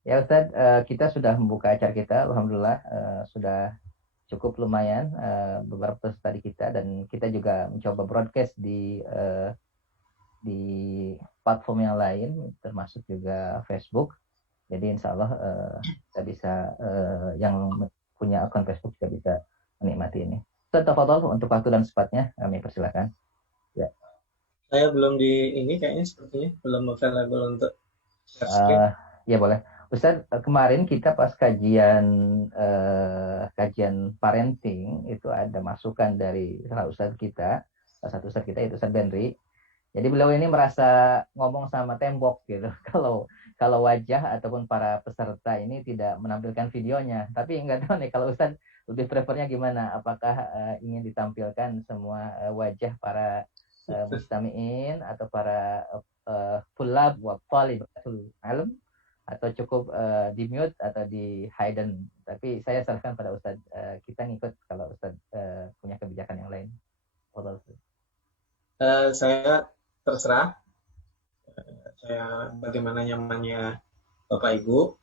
Ya Ustadz, kita sudah membuka acara kita, Alhamdulillah sudah cukup lumayan beberapa peserta di kita dan kita juga mencoba broadcast di platform yang lain, termasuk juga Facebook. Jadi insya Allah kita bisa yang punya akun Facebook juga bisa menikmati ini. Ustadz, tafadhol untuk waktu dan tempatnya kami persilakan. Ya. Saya belum di ini kayaknya sepertinya belum available untuk share screen. Eh, ya boleh. Ustaz, kemarin kita pas kajian parenting itu ada masukan dari salah satu Ustaz kita itu Ustaz Benri. Jadi beliau ini merasa ngomong sama tembok gitu. Kalau kalau wajah ataupun para peserta ini tidak menampilkan videonya. Tapi nggak tahu nih kalau Ustaz lebih prefernya gimana? Apakah ingin ditampilkan semua wajah para mustamiin atau para fullab wa talibatul ilm atau cukup di mute atau di hidden. Tapi saya sarankan pada Ustadz kita ngikut kalau Ustadz punya kebijakan yang lain. Fadhal, Ustadz. Saya terserah, saya bagaimana nyamannya Bapak Ibu.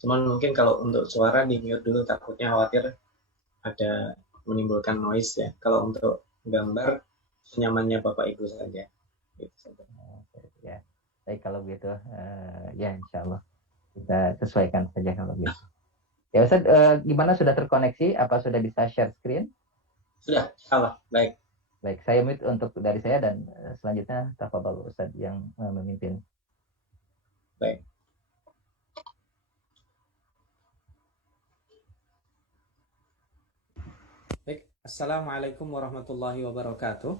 Cuman mungkin kalau untuk suara di mute dulu, takutnya khawatir ada menimbulkan noise ya. Kalau untuk gambar senyamannya Bapak Ibu saja. Gitu saja. Ya, baik kalau begitu ya insya Allah kita sesuaikan saja kalau gitu. Ya Ustadz, gimana sudah terkoneksi? Apa sudah bisa share screen? Sudah, salah. Baik. Baik, saya mute untuk dari saya dan selanjutnya tafadhol Ustadz yang memimpin. Baik. Baik. Assalamualaikum warahmatullahi wabarakatuh.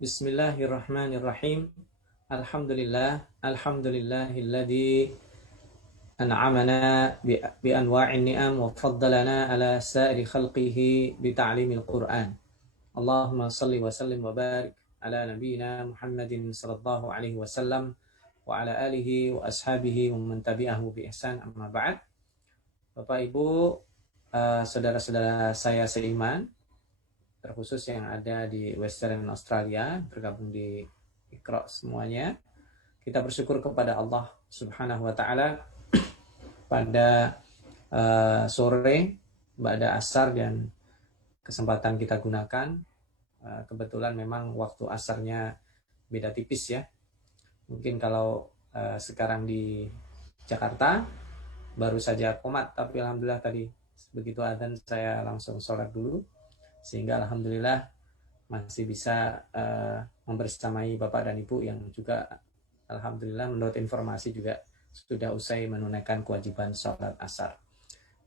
Bismillahirrahmanirrahim. Alhamdulillahilladzi أنعمنا بأنواع النعم وفضلنا على سائر خلقه بتعليم القرآن. اللهم صل وسلم وبارك على نبينا محمد صلى الله عليه وسلم وعلى آله وأصحابه ومن تبعه بإحسان. أما بعد. Bapak Ibu, saudara-saudara saya seiman, terkhusus yang ada di Western Australia, bergabung di Iqra semuanya, kita bersyukur kepada Allah Subhanahu wa Ta'ala pada sore, pada asar dan kesempatan kita gunakan. Kebetulan memang waktu asarnya beda tipis ya. Mungkin kalau sekarang di Jakarta baru saja komat, tapi alhamdulillah tadi begitu adzan saya langsung sholat dulu, sehingga alhamdulillah masih bisa membersamai Bapak dan Ibu yang juga alhamdulillah menurut informasi juga sudah usai menunaikan kewajiban sholat asar.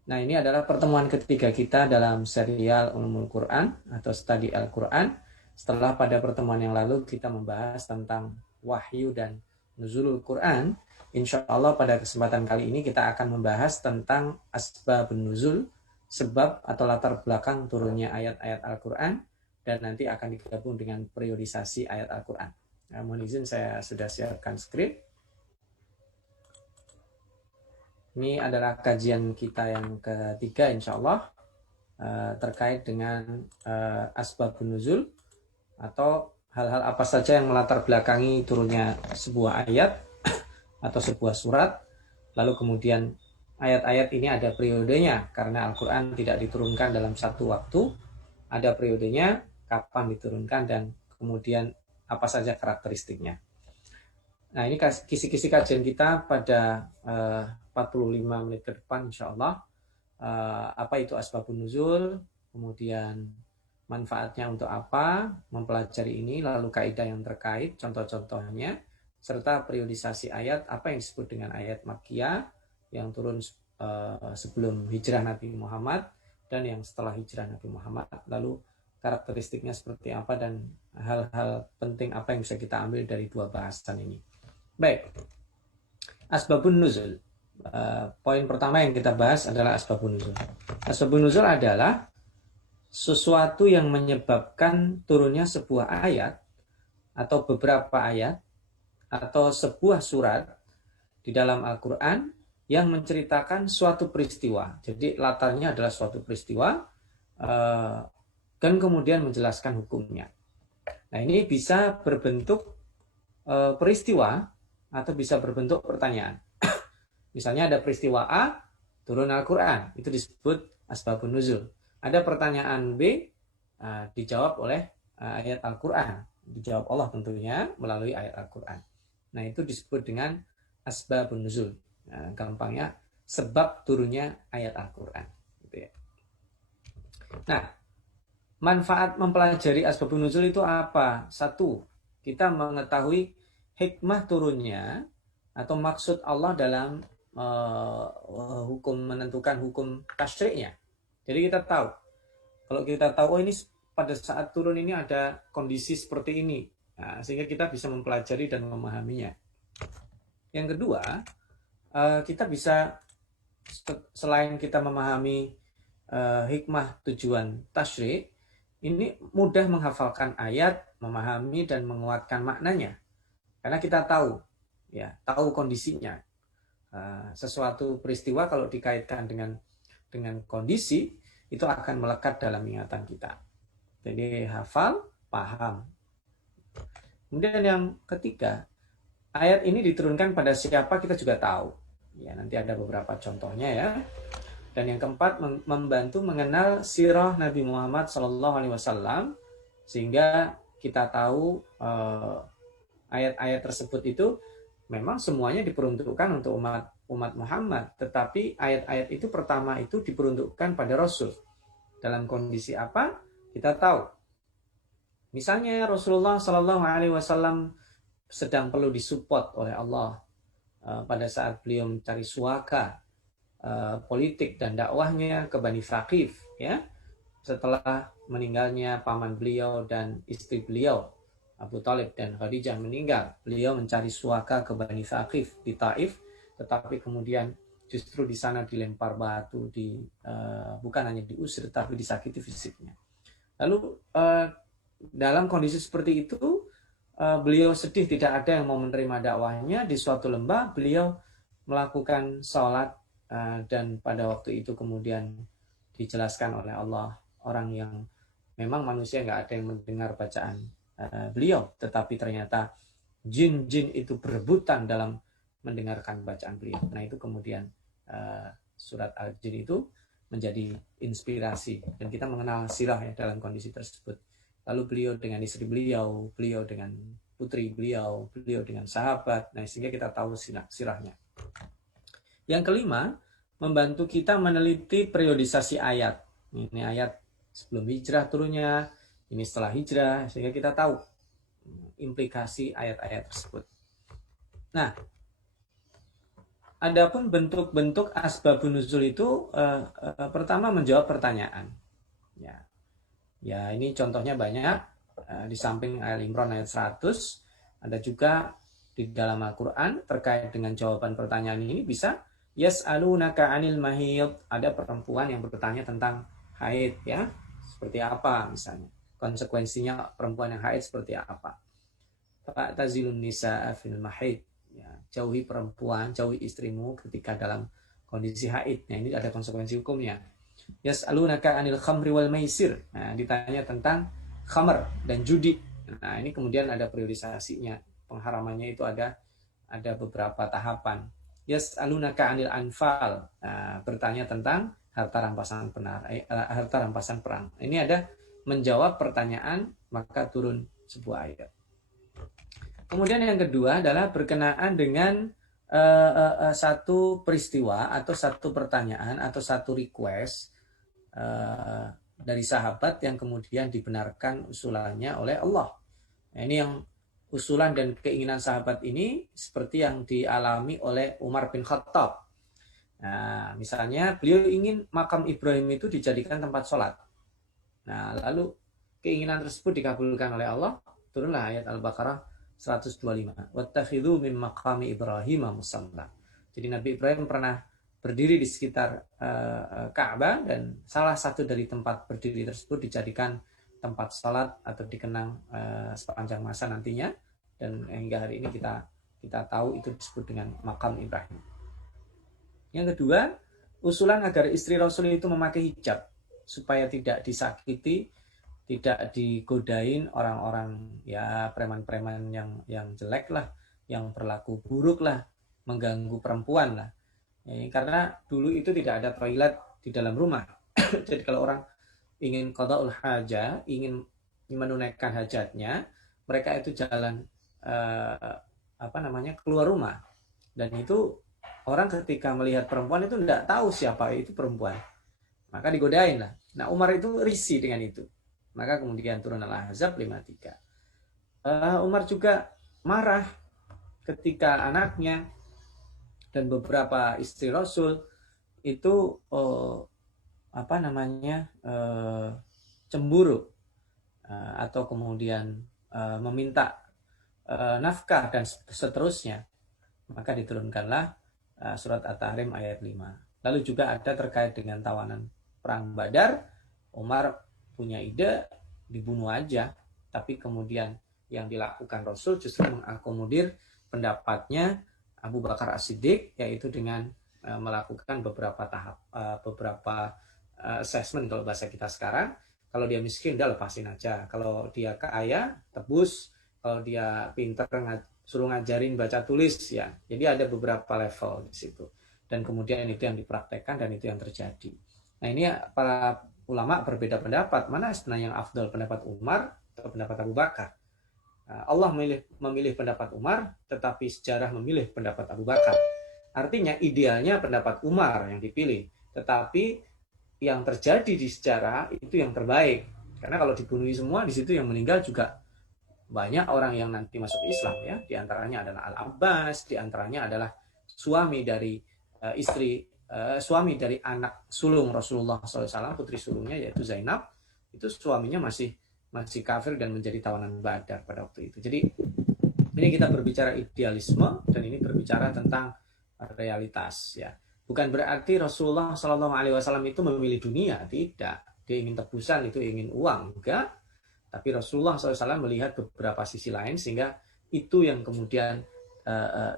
Nah, ini adalah pertemuan ketiga kita dalam serial Ulumul Quran atau Study Al-Quran. Setelah pada pertemuan yang lalu kita membahas tentang wahyu dan nuzulul Quran, insya Allah pada kesempatan kali ini kita akan membahas tentang asbabun nuzul, sebab atau latar belakang turunnya ayat-ayat Al-Quran, dan nanti akan digabung dengan periodisasi ayat Al-Quran. Nah, mohon izin saya sudah siapkan skrip. Ini adalah kajian kita yang ketiga insya Allah terkait dengan asbabun nuzul atau hal-hal apa saja yang melatar belakangi turunnya sebuah ayat atau sebuah surat. Lalu kemudian ayat-ayat ini ada periodenya karena Al-Quran tidak diturunkan dalam satu waktu. Ada periodenya, kapan diturunkan, dan kemudian apa saja karakteristiknya. Nah, ini kisi-kisi kajian kita pada 45 menit ke depan insya Allah. Apa itu asbabun nuzul, kemudian manfaatnya untuk apa, mempelajari ini, lalu kaidah yang terkait, contoh-contohnya, serta periodisasi ayat, apa yang disebut dengan ayat Makkiyah yang turun sebelum hijrah Nabi Muhammad dan yang setelah hijrah Nabi Muhammad. Lalu karakteristiknya seperti apa dan hal-hal penting apa yang bisa kita ambil dari dua bahasan ini. Baik, asbabun nuzul. Poin pertama yang kita bahas adalah asbabun nuzul. Asbabun nuzul adalah sesuatu yang menyebabkan turunnya sebuah ayat atau beberapa ayat atau sebuah surat di dalam Al-Quran yang menceritakan suatu peristiwa. Jadi latarnya adalah suatu peristiwa dan kemudian menjelaskan hukumnya. Nah, ini bisa berbentuk peristiwa atau bisa berbentuk pertanyaan. Misalnya ada peristiwa A, turun Al-Quran, itu disebut asbabun nuzul. Ada pertanyaan B, dijawab oleh ayat Al-Quran, dijawab Allah tentunya melalui ayat Al-Quran. Nah, itu disebut dengan asbabun nuzul. Nah, gampangnya sebab turunnya ayat Al-Quran. Gitu ya. Nah, manfaat mempelajari asbabun nuzul itu apa? Satu, kita mengetahui hikmah turunnya atau maksud Allah dalam hukum, menentukan hukum tasyri'nya. Jadi kita tahu, kalau kita tahu, oh ini pada saat turun ini ada kondisi seperti ini, nah, sehingga kita bisa mempelajari dan memahaminya. Yang kedua, kita bisa, selain kita memahami hikmah tujuan tasyri', ini mudah menghafalkan ayat, memahami dan menguatkan maknanya. Karena kita tahu, ya, tahu kondisinya. Sesuatu peristiwa kalau dikaitkan dengan kondisi, itu akan melekat dalam ingatan kita. Jadi hafal, paham. Kemudian yang ketiga, ayat ini diturunkan pada siapa kita juga tahu. Ya, nanti ada beberapa contohnya ya. Dan yang keempat, membantu mengenal sirah Nabi Muhammad SAW, sehingga kita tahu ayat-ayat tersebut itu memang semuanya diperuntukkan untuk umat Muhammad, tetapi ayat-ayat itu pertama itu diperuntukkan pada Rasul. Dalam kondisi apa? Kita tahu. Misalnya Rasulullah SAW sedang perlu disupport oleh Allah pada saat beliau mencari suaka politik dan dakwahnya ke Bani Thaqif, ya, setelah meninggalnya paman beliau dan istri beliau Abu Talib dan Khadijah meninggal, beliau mencari suaka ke Bani Thaqif di Taif, tetapi kemudian justru di sana dilempar batu, bukan hanya diusir, tapi disakiti fisiknya. Lalu dalam kondisi seperti itu, beliau sedih, tidak ada yang mau menerima dakwahnya. Di suatu lembah beliau melakukan sholat, dan pada waktu itu kemudian dijelaskan oleh Allah, orang yang memang manusia nggak ada yang mendengar bacaan beliau, tetapi ternyata jin-jin itu berebutan dalam mendengarkan bacaan beliau. Nah, itu kemudian surat Al-Jin itu menjadi inspirasi, dan kita mengenal sirah ya dalam kondisi tersebut. Lalu beliau dengan istri beliau, beliau dengan putri beliau, beliau dengan sahabat. Nah, sehingga kita tahu sirahnya. Yang kelima, membantu kita meneliti periodisasi ayat. Ini ayat sebelum hijrah turunnya, ini setelah hijrah, sehingga kita tahu implikasi ayat-ayat tersebut. Nah, adapun bentuk-bentuk asbabun nuzul itu pertama menjawab pertanyaan. Ya, ini contohnya banyak. Di samping Al-Imran ayat 100, ada juga di dalam Al-Quran terkait dengan jawaban pertanyaan ini bisa yas'alunaka 'anil mahid, ada perempuan yang bertanya tentang haid, ya. Seperti apa misalnya? Konsekuensinya perempuan yang haid seperti apa? Fa'tazilun nisaa fil mahid, ya, jauhi perempuan, jauhi istrimu ketika dalam kondisi haid. Nah, ini ada konsekuensi hukumnya. Yas'alunaka 'anil khamri wal maisir. Nah, ditanya tentang khamr dan judi. Nah, ini kemudian ada periodisasinya. Pengharamannya itu ada beberapa tahapan. Yas'alunaka 'anil anfal. Nah, bertanya tentang harta rampasan perang. Ini ada menjawab pertanyaan, maka turun sebuah ayat. Kemudian yang kedua adalah berkenaan dengan satu peristiwa atau satu pertanyaan atau satu request dari sahabat yang kemudian dibenarkan usulannya oleh Allah. Nah, ini yang usulan dan keinginan sahabat ini seperti yang dialami oleh Umar bin Khattab. Nah, misalnya beliau ingin makam Ibrahim itu dijadikan tempat sholat. Nah, lalu keinginan tersebut dikabulkan oleh Allah, turunlah ayat Al-Baqarah 125. Wattakhidhu min maqami Ibrahim musalla. Jadi Nabi Ibrahim pernah berdiri di sekitar Ka'bah, dan salah satu dari tempat berdiri tersebut dijadikan tempat salat atau dikenang sepanjang masa nantinya, dan hingga hari ini kita tahu itu disebut dengan makam Ibrahim. Yang kedua, usulan agar istri Rasul itu memakai hijab supaya tidak disakiti, tidak digodain orang-orang, ya, preman-preman yang jelek lah, yang berlaku buruk lah, mengganggu perempuan lah. Karena dulu itu tidak ada toilet di dalam rumah. Jadi kalau orang ingin qada'ul hajah, ingin menunaikan hajatnya, mereka itu jalan eh, keluar rumah. Dan itu orang ketika melihat perempuan itu tidak tahu siapa itu perempuan. Maka digodain lah. Nah, Umar itu risih dengan itu. Maka kemudian turun Al-Ahzab 53. Umar juga marah ketika anaknya dan beberapa istri Rasul itu cemburu atau kemudian meminta nafkah dan seterusnya. Maka diturunkanlah surat At-Tahrim ayat 5. Lalu juga ada terkait dengan tawanan perang Badar. Umar punya ide dibunuh aja, tapi kemudian yang dilakukan Rasul justru mengakomodir pendapatnya Abu Bakar As-Siddiq, yaitu dengan melakukan beberapa tahap, beberapa assessment kalau bahasa kita sekarang. Kalau dia miskin, udah lepasin aja. Kalau dia kaya, tebus. Kalau dia pintar, suruh ngajarin baca tulis, ya. Jadi ada beberapa level di situ. Dan kemudian itu yang dipraktekkan dan itu yang terjadi. Nah, ini para ulama berbeda pendapat. Mana sebenarnya yang afdal, pendapat Umar atau pendapat Abu Bakar? Allah memilih pendapat Umar, tetapi sejarah memilih pendapat Abu Bakar. Artinya idealnya pendapat Umar yang dipilih, tetapi yang terjadi di sejarah itu yang terbaik. Karena kalau dibunuh semua, di situ yang meninggal juga banyak orang yang nanti masuk Islam, ya. Di antaranya adalah Al-Abbas, di antaranya adalah suami dari suami dari anak sulung Rasulullah SAW, putri sulungnya yaitu Zainab. Itu suaminya masih kafir dan menjadi tawanan Badar pada waktu itu. Jadi ini kita berbicara idealisme dan ini berbicara tentang realitas, ya. Bukan berarti Rasulullah SAW itu memilih dunia, tidak. Dia ingin tebusan, itu ingin uang, enggak. Tapi Rasulullah SAW melihat beberapa sisi lain sehingga itu yang kemudian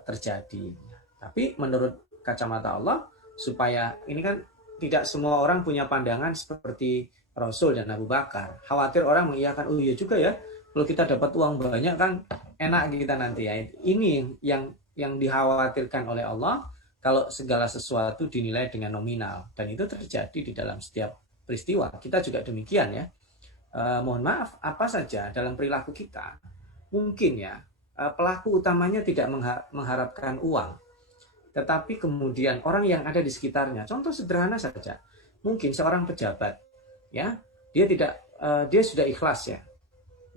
terjadi. Tapi menurut kacamata Allah, supaya ini kan tidak semua orang punya pandangan seperti Rasul dan Abu Bakar. Khawatir orang mengiyakan, oh iya juga ya, kalau kita dapat uang banyak kan enak kita nanti ya. Ini yang dikhawatirkan oleh Allah kalau segala sesuatu dinilai dengan nominal, dan itu terjadi di dalam setiap peristiwa. Kita juga demikian, ya. Mohon maaf, apa saja dalam perilaku kita mungkin ya pelaku utamanya tidak mengharapkan uang, tetapi kemudian orang yang ada di sekitarnya. Contoh sederhana saja, mungkin seorang pejabat, ya, dia sudah ikhlas,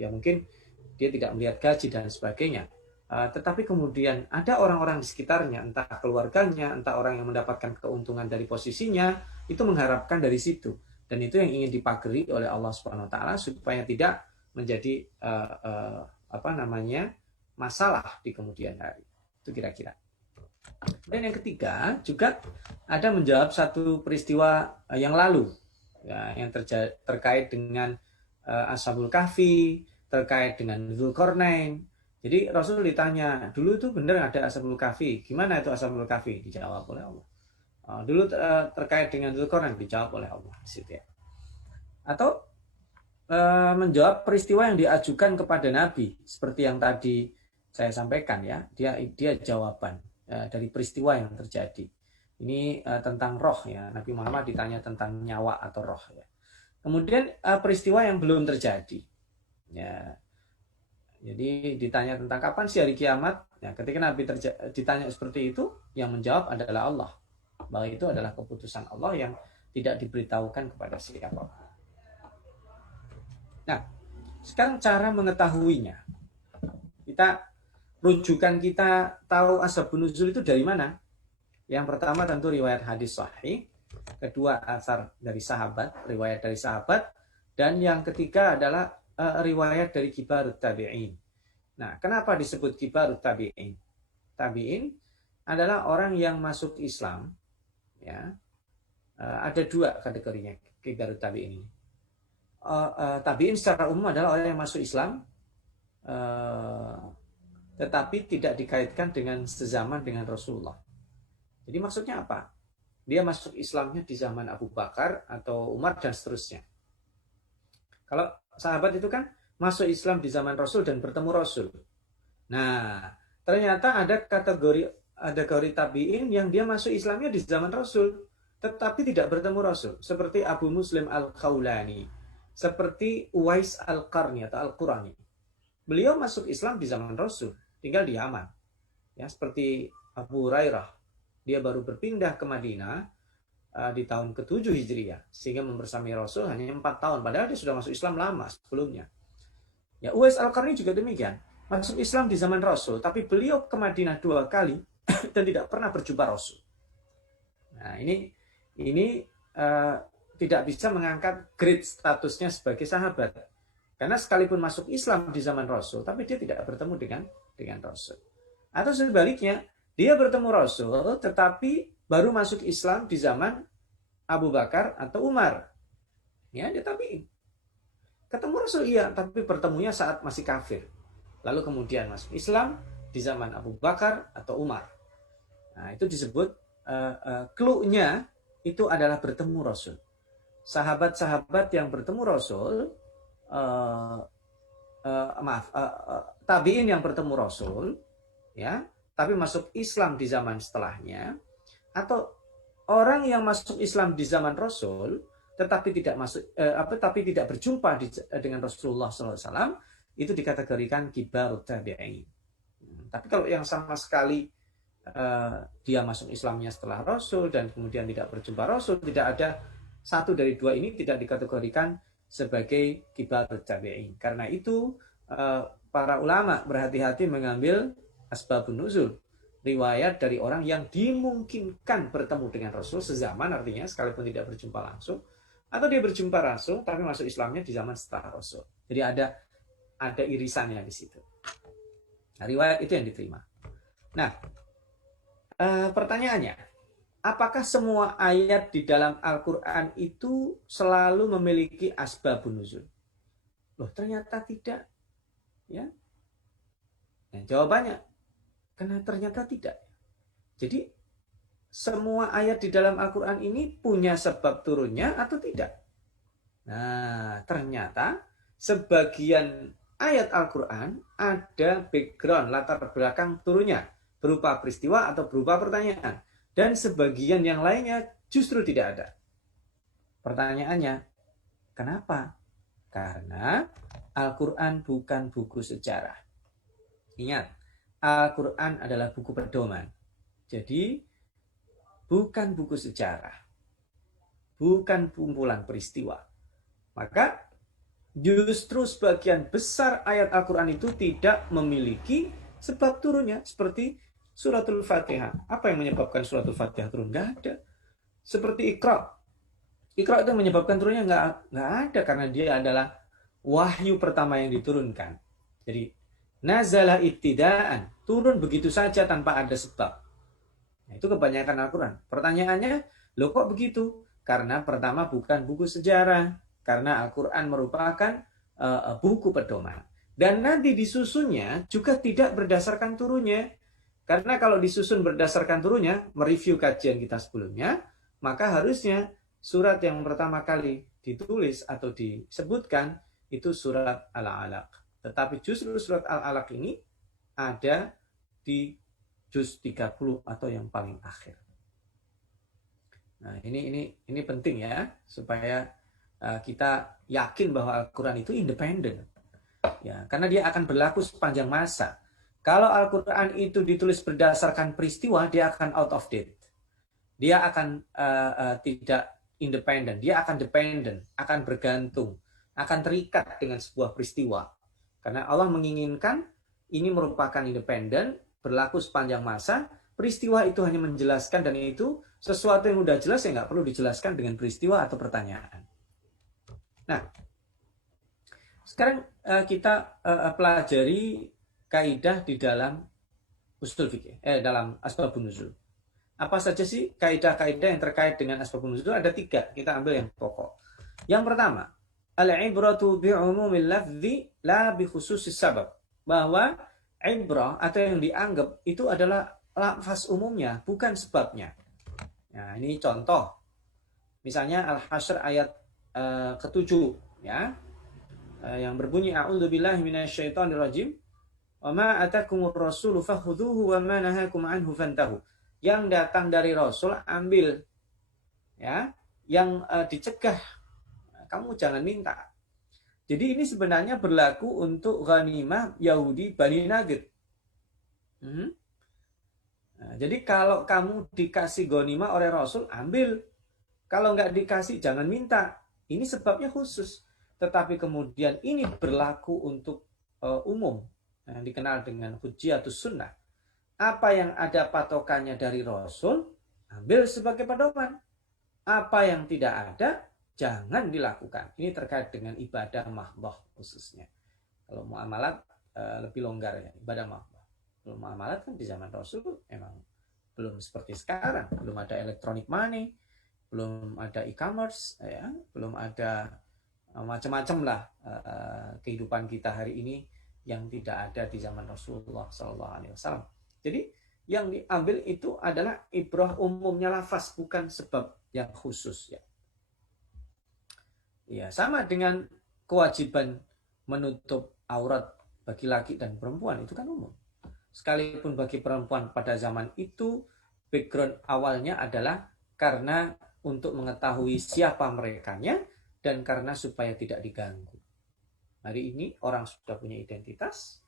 ya mungkin dia tidak melihat gaji dan sebagainya, tetapi kemudian ada orang-orang di sekitarnya, entah keluarganya, entah orang yang mendapatkan keuntungan dari posisinya, itu mengharapkan dari situ, dan itu yang ingin dipagari oleh Allah Subhanahu Wa Taala supaya tidak menjadi masalah di kemudian hari. Itu kira-kira. Dan yang ketiga juga ada menjawab satu peristiwa yang lalu, ya, yang terkait dengan Ashabul Kahfi, terkait dengan Dzulqarnain. Jadi Rasul ditanya, dulu itu benar ada Ashabul Kahfi, gimana itu Ashabul Kahfi? Dijawab oleh Allah. Dulu terkait dengan Dzulqarnain, dijawab oleh Allah. Ya. Atau menjawab peristiwa yang diajukan kepada Nabi, seperti yang tadi saya sampaikan, ya. Dia jawaban dari peristiwa yang terjadi. Ini tentang roh, ya. Nabi Muhammad ditanya tentang nyawa atau roh, ya. Kemudian peristiwa yang belum terjadi, ya. Jadi ditanya tentang kapan sih hari kiamat, ya. Ketika Nabi ditanya seperti itu, yang menjawab adalah Allah, bahwa itu adalah keputusan Allah yang tidak diberitahukan kepada siapapun. Nah, sekarang cara mengetahuinya, rujukan kita tahu asbabun nuzul itu dari mana? Yang pertama tentu riwayat hadis sahih, kedua asar dari sahabat, riwayat dari sahabat, dan yang ketiga adalah riwayat dari kibarut tabi'in. Nah, kenapa disebut kibarut tabi'in? Tabi'in adalah orang yang masuk Islam, ya. Ada dua kategorinya kibarut tabi'in ini. Tabi'in secara umum adalah orang yang masuk Islam, tetapi tidak dikaitkan dengan sezaman dengan Rasulullah. Jadi maksudnya apa? Dia masuk Islamnya di zaman Abu Bakar atau Umar dan seterusnya. Kalau sahabat itu kan masuk Islam di zaman Rasul dan bertemu Rasul. Nah, ternyata ada kategori ada kaum tabi'in yang dia masuk Islamnya di zaman Rasul, tetapi tidak bertemu Rasul, seperti Abu Muslim Al-Khawlani, seperti Uwais Al-Qarni atau Al-Qurani. Beliau masuk Islam di zaman Rasul, tinggal di Yaman. Ya, seperti Abu Hurairah, dia baru berpindah ke Madinah di tahun ke-7 Hijriah, sehingga membersamai Rasul hanya 4 tahun, padahal dia sudah masuk Islam lama sebelumnya. Ya, Uwais Al-Qarni juga demikian, masuk Islam di zaman Rasul, tapi beliau ke Madinah 2 kali dan tidak pernah berjumpa Rasul. Nah, ini tidak bisa mengangkat grade statusnya sebagai sahabat. Karena sekalipun masuk Islam di zaman Rasul, tapi dia tidak bertemu dengan Rasul. Atau sebaliknya, dia bertemu Rasul, tetapi baru masuk Islam di zaman Abu Bakar atau Umar. Ya, tapi ketemu Rasul iya, tapi bertemunya saat masih kafir. Lalu kemudian masuk Islam di zaman Abu Bakar atau Umar. Nah, itu disebut clue-nya itu adalah bertemu Rasul. Sahabat-sahabat yang bertemu Rasul, tabiin yang bertemu Rasul, ya, tapi masuk Islam di zaman setelahnya, atau orang yang masuk Islam di zaman Rasul, tetapi tidak berjumpa dengan Rasulullah SAW, itu dikategorikan kibarut tabi'in. Tapi kalau yang sama sekali dia masuk Islamnya setelah Rasul dan kemudian tidak berjumpa Rasul, tidak ada satu dari dua ini tidak dikategorikan sebagai kibarut tabi'in. Karena itu para ulama berhati-hati mengambil asbabun nuzul, riwayat dari orang yang dimungkinkan bertemu dengan Rasul sezaman, artinya sekalipun tidak berjumpa langsung, atau dia berjumpa Rasul tapi masuk Islamnya di zaman setelah Rasul. Jadi ada irisannya di situ. Nah, riwayat itu yang diterima. Nah, pertanyaannya, apakah semua ayat di dalam Al-Quran itu selalu memiliki asbabun nuzul? Loh, ternyata tidak. Ya. Nah, jawabannya, karena ternyata tidak. Jadi, semua ayat di dalam Al-Quran ini punya sebab turunnya atau tidak? Nah, ternyata sebagian ayat Al-Quran ada background, latar belakang turunnya, berupa peristiwa atau berupa pertanyaan. Dan sebagian yang lainnya justru tidak ada. Pertanyaannya, kenapa? Karena Al-Quran bukan buku sejarah. Ingat, Al-Quran adalah buku pedoman. Jadi, bukan buku sejarah. Bukan kumpulan peristiwa. Maka, justru sebagian besar ayat Al-Quran itu tidak memiliki sebab turunnya. Seperti Suratul Fatihah. Apa yang menyebabkan Suratul Fatihah turun? Nggak ada. Seperti Iqra. Iqra itu menyebabkan turunnya nggak ada, karena dia adalah wahyu pertama yang diturunkan. Jadi, nazala ibtidaan, turun begitu saja tanpa ada sebab. Nah, itu kebanyakan Al-Quran. Pertanyaannya, loh kok begitu? Karena pertama bukan buku sejarah. Karena Al-Quran merupakan buku pedoman. Dan nanti disusunnya juga tidak berdasarkan turunnya. Karena kalau disusun berdasarkan turunnya, mereview kajian kita sebelumnya, maka harusnya surat yang pertama kali ditulis atau disebutkan itu surat Al-Alaq. Tetapi justru surat Al-Alaq ini ada di juz 30 atau yang paling akhir. Nah, ini penting ya, supaya kita yakin bahwa Al-Quran itu independen. Ya, karena dia akan berlaku sepanjang masa. Kalau Al-Quran itu ditulis berdasarkan peristiwa, dia akan out of date. Dia akan tidak independen, dia akan dependent, akan bergantung, akan terikat dengan sebuah peristiwa. Karena Allah menginginkan ini merupakan independen, berlaku sepanjang masa, peristiwa itu hanya menjelaskan, dan itu sesuatu yang udah jelas, ya nggak perlu dijelaskan dengan peristiwa atau pertanyaan. Nah, sekarang kita pelajari kaidah di dalam usul fikih, dalam asbabun nuzul. Apa saja sih kaidah-kaidah yang terkait dengan asbabun nuzul? Ada 3, kita ambil yang pokok. Yang pertama, al-ibratu bi'umumil lafzi la bi khususis sabab. Bahwa ibrah atau yang dianggap itu adalah lafaz umumnya, bukan sebabnya. Nah, ini contoh. Misalnya Al-Hasyr ayat ke-7 ya. Yang berbunyi a'udzubillahi minasyaitonirrajim. Wa ma atakumur rasulu fakhudhuhu wa ma nahakum anhu fantahu. Yang datang dari Rasul ambil, ya. Yang dicegah kamu jangan minta. Jadi ini sebenarnya berlaku untuk ghanimah Yahudi Bani Nadir. Nah, jadi kalau kamu dikasih ghanimah oleh Rasul, ambil. Kalau nggak dikasih, jangan minta. Ini sebabnya khusus. Tetapi kemudian ini berlaku untuk umum, yang dikenal dengan hujjatus sunnah. Apa yang ada patokannya dari Rasul, ambil sebagai pedoman. Apa yang tidak ada, jangan dilakukan. Ini terkait dengan ibadah mahdhah khususnya. Kalau muamalat lebih longgar ya, ibadah mahdhah. Kalau muamalat kan di zaman Rasul emang belum seperti sekarang, belum ada electronic money, belum ada e-commerce, ya, belum ada macam-macam lah kehidupan kita hari ini yang tidak ada di zaman Rasulullah SAW. Jadi yang diambil itu adalah ibrah umumnya lafaz, bukan sebab yang khusus ya. Ya, sama dengan kewajiban menutup aurat bagi laki dan perempuan, itu kan umum. Sekalipun bagi perempuan pada zaman itu background awalnya adalah karena untuk mengetahui siapa merekanya dan karena supaya tidak diganggu. Hari ini orang sudah punya identitas.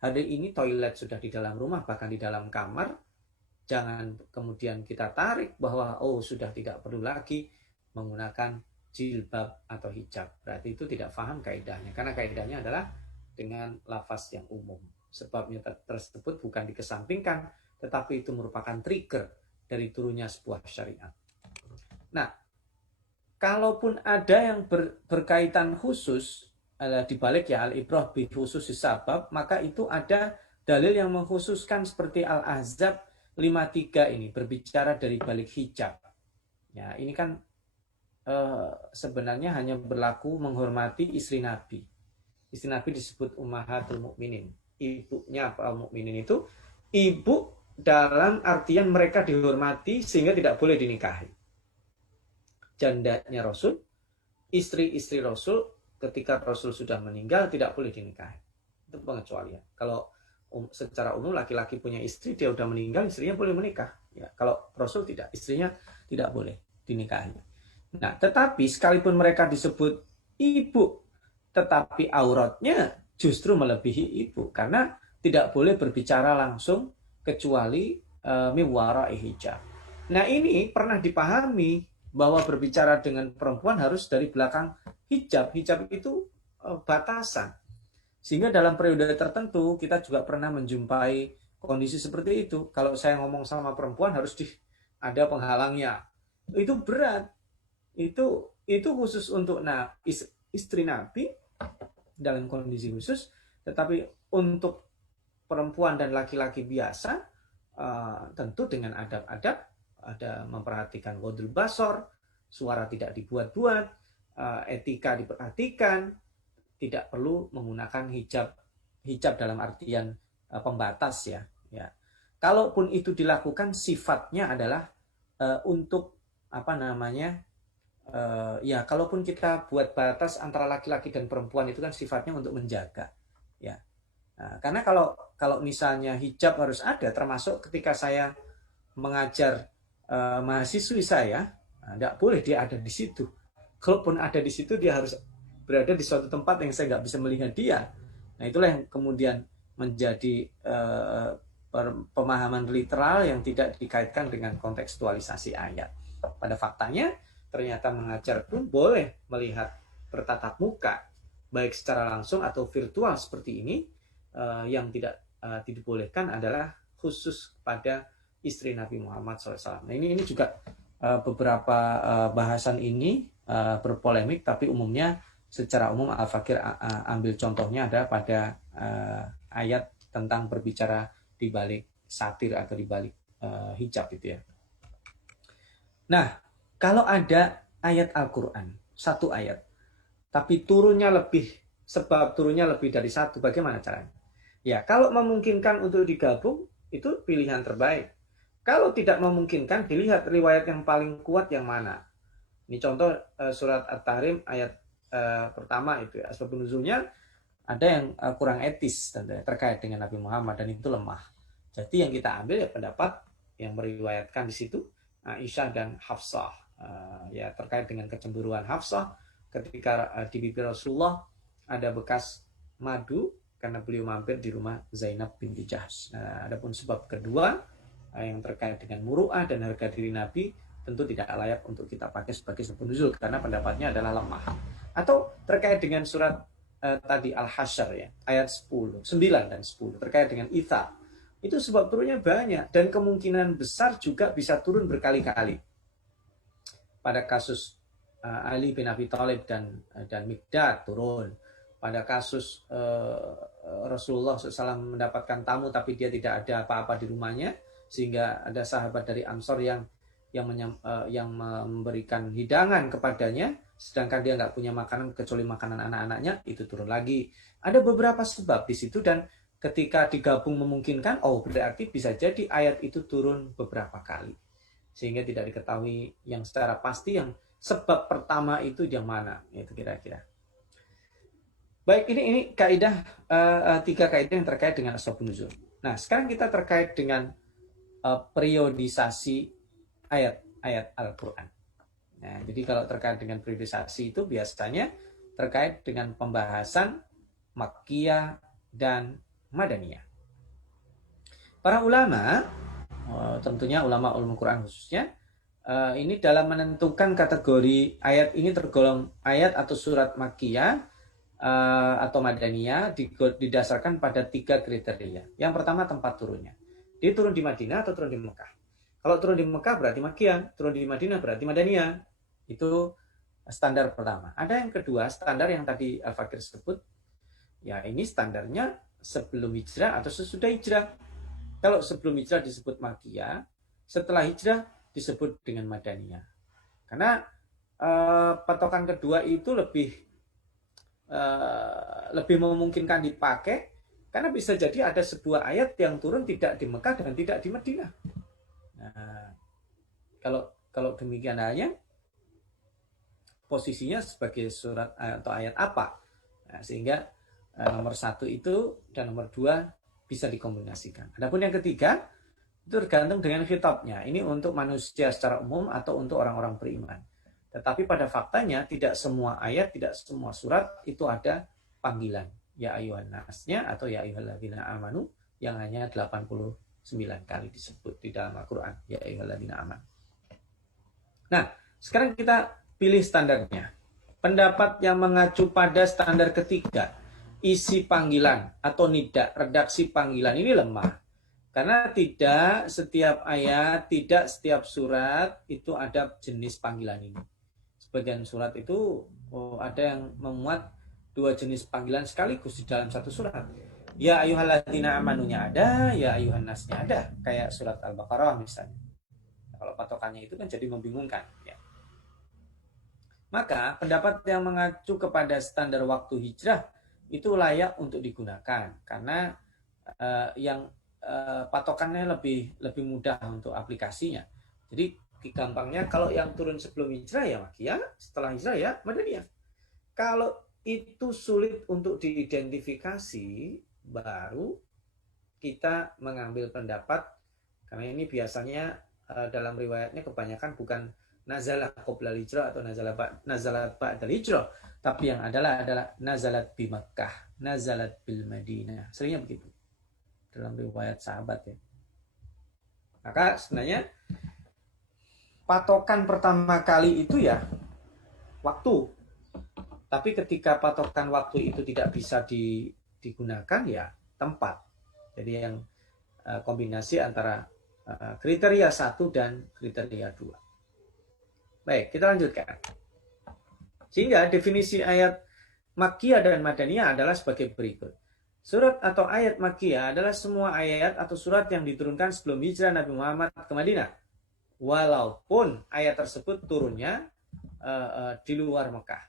Hari ini toilet sudah di dalam rumah, bahkan di dalam kamar. Jangan kemudian kita tarik bahwa sudah tidak perlu lagi menggunakan jilbab atau hijab. Berarti itu tidak paham kaidahnya. Karena kaidahnya adalah dengan lafaz yang umum. Sebabnya tersebut bukan dikesampingkan, tetapi itu merupakan trigger dari turunnya sebuah syariat. Nah, kalaupun ada yang berkaitan khusus, dibalik ya al-ibrah bi khususi sabab, maka itu ada dalil yang mengkhususkan seperti Al-Ahzab 53 ini, berbicara dari balik hijab. Ya, ini kan sebenarnya hanya berlaku menghormati istri Nabi. Istri Nabi disebut Ummahatul Mukminin. Ibunya kaum mukminin itu ibu dalam artian mereka dihormati sehingga tidak boleh dinikahi. Jandanya Rasul, istri-istri Rasul ketika Rasul sudah meninggal tidak boleh dinikahi. Itu pengecualian. Kalau secara umum laki-laki punya istri, dia udah meninggal, istrinya boleh menikah. Ya, kalau Rasul tidak, istrinya tidak boleh dinikahi. Nah, tetapi sekalipun mereka disebut ibu, tetapi auratnya justru melebihi ibu karena tidak boleh berbicara langsung kecuali miwara'i hijab. Nah, ini pernah dipahami bahwa berbicara dengan perempuan harus dari belakang hijab. Hijab itu batasan. Sehingga dalam periode tertentu kita juga pernah menjumpai kondisi seperti itu. Kalau saya ngomong sama perempuan harus ada penghalangnya. Itu berat. Itu khusus untuk istri Nabi dalam kondisi khusus, tetapi untuk perempuan dan laki-laki biasa tentu dengan adab-adab, ada memperhatikan ghadul basar, suara tidak dibuat-buat, etika diperhatikan, tidak perlu menggunakan hijab dalam artian pembatas ya. Kalaupun itu dilakukan sifatnya adalah untuk kalaupun kita buat batas antara laki-laki dan perempuan itu kan sifatnya untuk menjaga ya. Nah, karena kalau misalnya hijab harus ada, termasuk ketika saya mengajar mahasiswi saya, tidak boleh dia ada di situ. Kalaupun ada di situ, dia harus berada di suatu tempat yang saya nggak bisa melihat dia. Nah, itulah yang kemudian menjadi pemahaman literal yang tidak dikaitkan dengan kontekstualisasi ayat. Pada faktanya ternyata mengajar pun boleh melihat bertatap muka, baik secara langsung atau virtual seperti ini. Yang tidak dibolehkan adalah khusus pada istri Nabi Muhammad SAW. Nah, ini juga beberapa bahasan ini berpolemik, tapi umumnya secara umum Al-Fakir ambil contohnya ada pada ayat tentang berbicara di balik satir atau di balik hijab itu ya. Nah, kalau ada ayat Al-Quran, satu ayat, tapi sebab turunnya lebih dari satu, bagaimana caranya? Ya, kalau memungkinkan untuk digabung, itu pilihan terbaik. Kalau tidak memungkinkan, dilihat riwayat yang paling kuat yang mana. Ini contoh surat At-Tahrim ayat pertama itu ya, asbabun nuzulnya ada yang kurang etis tentunya terkait dengan Nabi Muhammad, dan itu lemah. Jadi yang kita ambil ya pendapat yang meriwayatkan di situ Aisyah dan Hafsah, ya terkait dengan kecemburuan Hafsah ketika di bibir Rasulullah ada bekas madu karena beliau mampir di rumah Zainab binti Jahsh. Adapun sebab kedua yang terkait dengan muru'ah dan harga diri Nabi tentu tidak layak untuk kita pakai sebagai sebab nuzul karena pendapatnya adalah lemah. Atau terkait dengan surat tadi Al-Hasyr ya, ayat 9 dan 10 terkait dengan Ithar. Itu sebab turunnya banyak dan kemungkinan besar juga bisa turun berkali-kali. Pada kasus Ali bin Abi Thalib dan Mikdad turun. Pada kasus Rasulullah SAW mendapatkan tamu tapi dia tidak ada apa-apa di rumahnya, sehingga ada sahabat dari Ansor yang memberikan hidangan kepadanya, sedangkan dia nggak punya makanan kecuali makanan anak-anaknya, itu turun lagi. Ada beberapa sebab di situ, dan ketika digabung memungkinkan, berarti bisa jadi ayat itu turun beberapa kali, sehingga tidak diketahui yang secara pasti yang sebab pertama itu yang mana, itu kira-kira. Baik, ini kaidah, 3 kaidah yang terkait dengan asbabun nuzul. Nah, sekarang kita terkait dengan periodisasi ayat-ayat Al-Quran. Nah, jadi kalau terkait dengan periodisasi itu biasanya terkait dengan pembahasan Makkiyah dan Madaniyah. Para ulama, tentunya ulama ulumul Quran khususnya, ini dalam menentukan kategori ayat ini tergolong ayat atau surat Makkiyah atau Madaniyah didasarkan pada 3 kriteria. Yang pertama tempat turunnya. Dia turun di Madinah atau turun di Mekah. Kalau turun di Mekah berarti Makkiyah, turun di Madinah berarti Madaniyah. Itu standar pertama. Ada yang kedua, standar yang tadi Al-Fakir sebut. Ya, ini standarnya sebelum hijrah atau sesudah hijrah. Kalau sebelum hijrah disebut Makkiyah, setelah hijrah disebut dengan Madaniyah. Karena patokan kedua itu lebih memungkinkan dipakai, karena bisa jadi ada sebuah ayat yang turun tidak di Mekah dan tidak di Madinah. Nah, kalau demikian halnya, posisinya sebagai surat atau ayat apa? Nah, sehingga nomor 1 itu dan nomor 2 bisa dikombinasikan. Adapun yang ketiga, itu tergantung dengan khitabnya. Ini untuk manusia secara umum atau untuk orang-orang beriman. Tetapi pada faktanya tidak semua ayat, tidak semua surat itu ada panggilan ya ayyuhan nasnya atau ya ayyuhalladzina amanu yang hanya 89 kali disebut di dalam Al-Quran, ya ayyuhalladzina amanu. Nah, sekarang kita pilih standarnya. Pendapat yang mengacu pada standar ketiga, isi panggilan atau nida, redaksi panggilan ini lemah. Karena tidak setiap ayat, tidak setiap surat itu ada jenis panggilan ini. Sebagian surat itu ada yang memuat 2 jenis panggilan sekaligus di dalam satu surat. Ya ayyuhalladzina amanunya ada, ya ayyuhan nasnya ada. Kayak surat Al-Baqarah misalnya. Kalau patokannya itu kan jadi membingungkan. Ya. Maka pendapat yang mengacu kepada standar waktu hijrah itu layak untuk digunakan. Karena yang patokannya lebih mudah untuk aplikasinya. Jadi gampangnya kalau yang turun sebelum hijrah ya Makkiyah, setelah hijrah ya Madaniyah. Kalau itu sulit untuk diidentifikasi, baru kita mengambil pendapat, karena ini biasanya dalam riwayatnya kebanyakan bukan nazalah qoblal hijrah atau nazalat ba'dal hijrah, tapi yang adalah nazalat bi Makkah, nazalat bil Madinah. Seringnya begitu dalam riwayat sahabat ya. Maka sebenarnya patokan pertama kali itu ya waktu. Tapi ketika patokan waktu itu tidak bisa digunakan ya tempat. Jadi yang kombinasi antara kriteria 1 dan kriteria 2. Baik, kita lanjutkan. Sehingga definisi ayat Makkiyah dan Madaniyah adalah sebagai berikut. Surat atau ayat Makkiyah adalah semua ayat atau surat yang diturunkan sebelum hijrah Nabi Muhammad ke Madinah. Walaupun ayat tersebut turunnya di luar Mekah.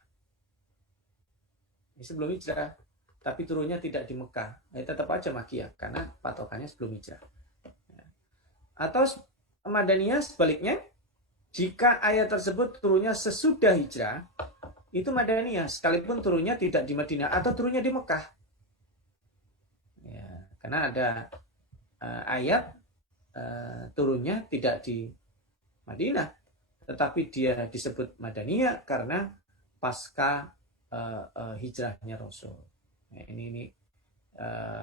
Ini sebelum hijrah, tapi turunnya tidak di Mekah. Tetap aja Makkiyah, karena patokannya sebelum hijrah. Atau Madaniyah sebaliknya, jika ayat tersebut turunnya sesudah hijrah, itu Madaniyah, sekalipun turunnya tidak di Madinah atau turunnya di Mekah. karena ada ayat turunnya tidak di Madinah, tetapi dia disebut Madaniyah karena pasca hijrahnya Rasul. Nah, ini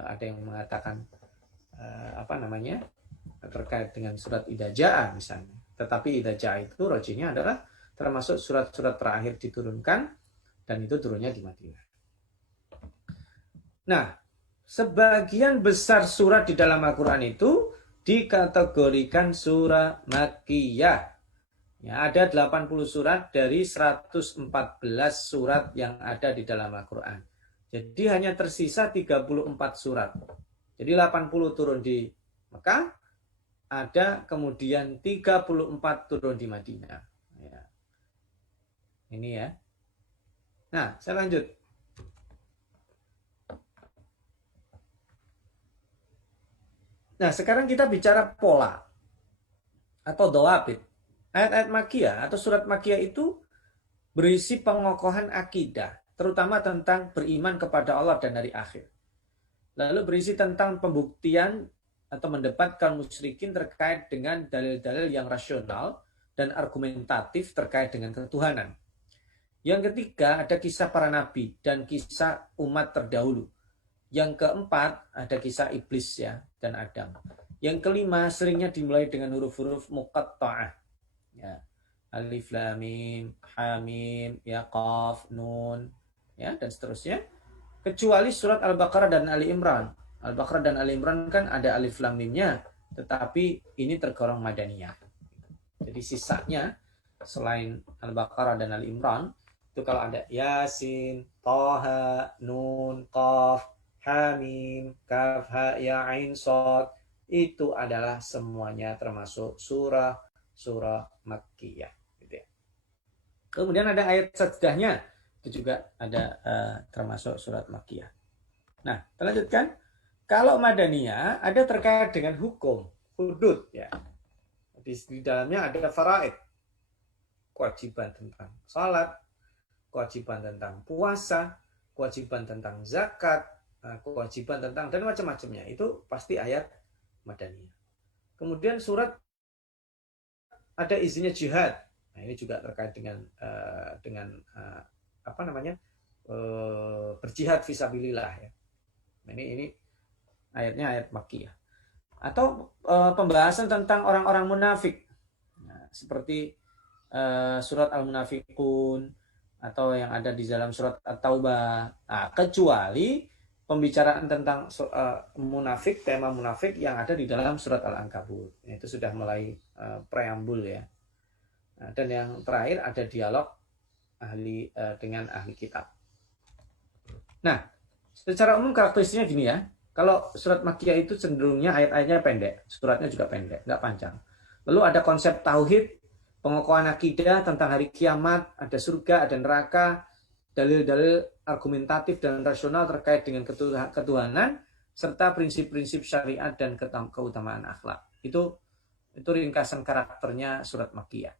ada yang mengatakan terkait dengan surat Idza Jaa misalnya. Tetapi Idza Jaa itu rojinya adalah termasuk surat-surat terakhir diturunkan, dan itu turunnya di Madinah. Nah, sebagian besar surat di dalam Al-Quran itu dikategorikan surah Makkiyah. Ya, ada 80 surat dari 114 surat yang ada di dalam Al-Quran. Jadi hanya tersisa 34 surat. Jadi 80 turun di Mekah, ada kemudian 34 turun di Madinah. Ya. Ini ya. Nah, saya lanjut. Nah, sekarang kita bicara pola atau dawabit. Ayat-ayat Makkiyah atau surat Makkiyah itu berisi pengokohan akidah, terutama tentang beriman kepada Allah dan hari akhir. Lalu berisi tentang pembuktian atau mendebatkan musyrikin terkait dengan dalil-dalil yang rasional dan argumentatif terkait dengan ketuhanan. Yang ketiga, ada kisah para nabi dan kisah umat terdahulu. Yang keempat, ada kisah iblis ya dan Adam. Yang kelima, seringnya dimulai dengan huruf-huruf muqatta'ah. Ya. Alif lam mim, ha mim, ya qaf, nun, ya dan seterusnya. Kecuali surat Al-Baqarah dan Ali Imran. Al-Baqarah dan Ali Imran kan ada alif lam mimnya, tetapi ini tergolong Madaniyah. Jadi sisanya selain Al-Baqarah dan Ali Imran, itu kalau ada Yasin, Thaha, Nun, Qaf, Hamim, Kaf, Ha, Ya, Ain, Shad, itu adalah semuanya termasuk surah Makkiyah. Gitu ya. Kemudian ada ayat sajdahnya, itu juga ada termasuk surat Makkiyah. Nah, kita lanjutkan. Kalau Madaniyah ada terkait dengan hukum, hudud ya. Di dalamnya ada faraid, kewajiban tentang salat, kewajiban tentang puasa, kewajiban tentang zakat, kewajiban tentang dan macam-macamnya. Itu pasti ayat Madaniyah. Kemudian surat ada izinnya jihad. Nah, ini juga terkait dengan berjihad fisabilillah ya. Nah, ini ayatnya ayat Makkiyah. Atau pembahasan tentang orang-orang munafik. Nah, seperti surat Al-Munafiqun atau yang ada di dalam surat At-Taubah. Nah, kecuali pembicaraan tentang munafik, tema munafik yang ada di dalam surat Al-Ankabut. Itu sudah mulai preambul ya. Nah, dan yang terakhir ada dialog dengan ahli kitab. Nah, secara umum karakteristiknya gini ya. Kalau surat Makkiyah itu cenderungnya ayat-ayatnya pendek, suratnya juga pendek, nggak panjang. Lalu ada konsep tauhid, pengokohan akidah tentang hari kiamat, ada surga, ada neraka, dalil-dalil argumentatif dan rasional terkait dengan ketuhanan, serta prinsip-prinsip syariat dan keutamaan akhlak. Itu ringkasan karakternya surat Makkiyah.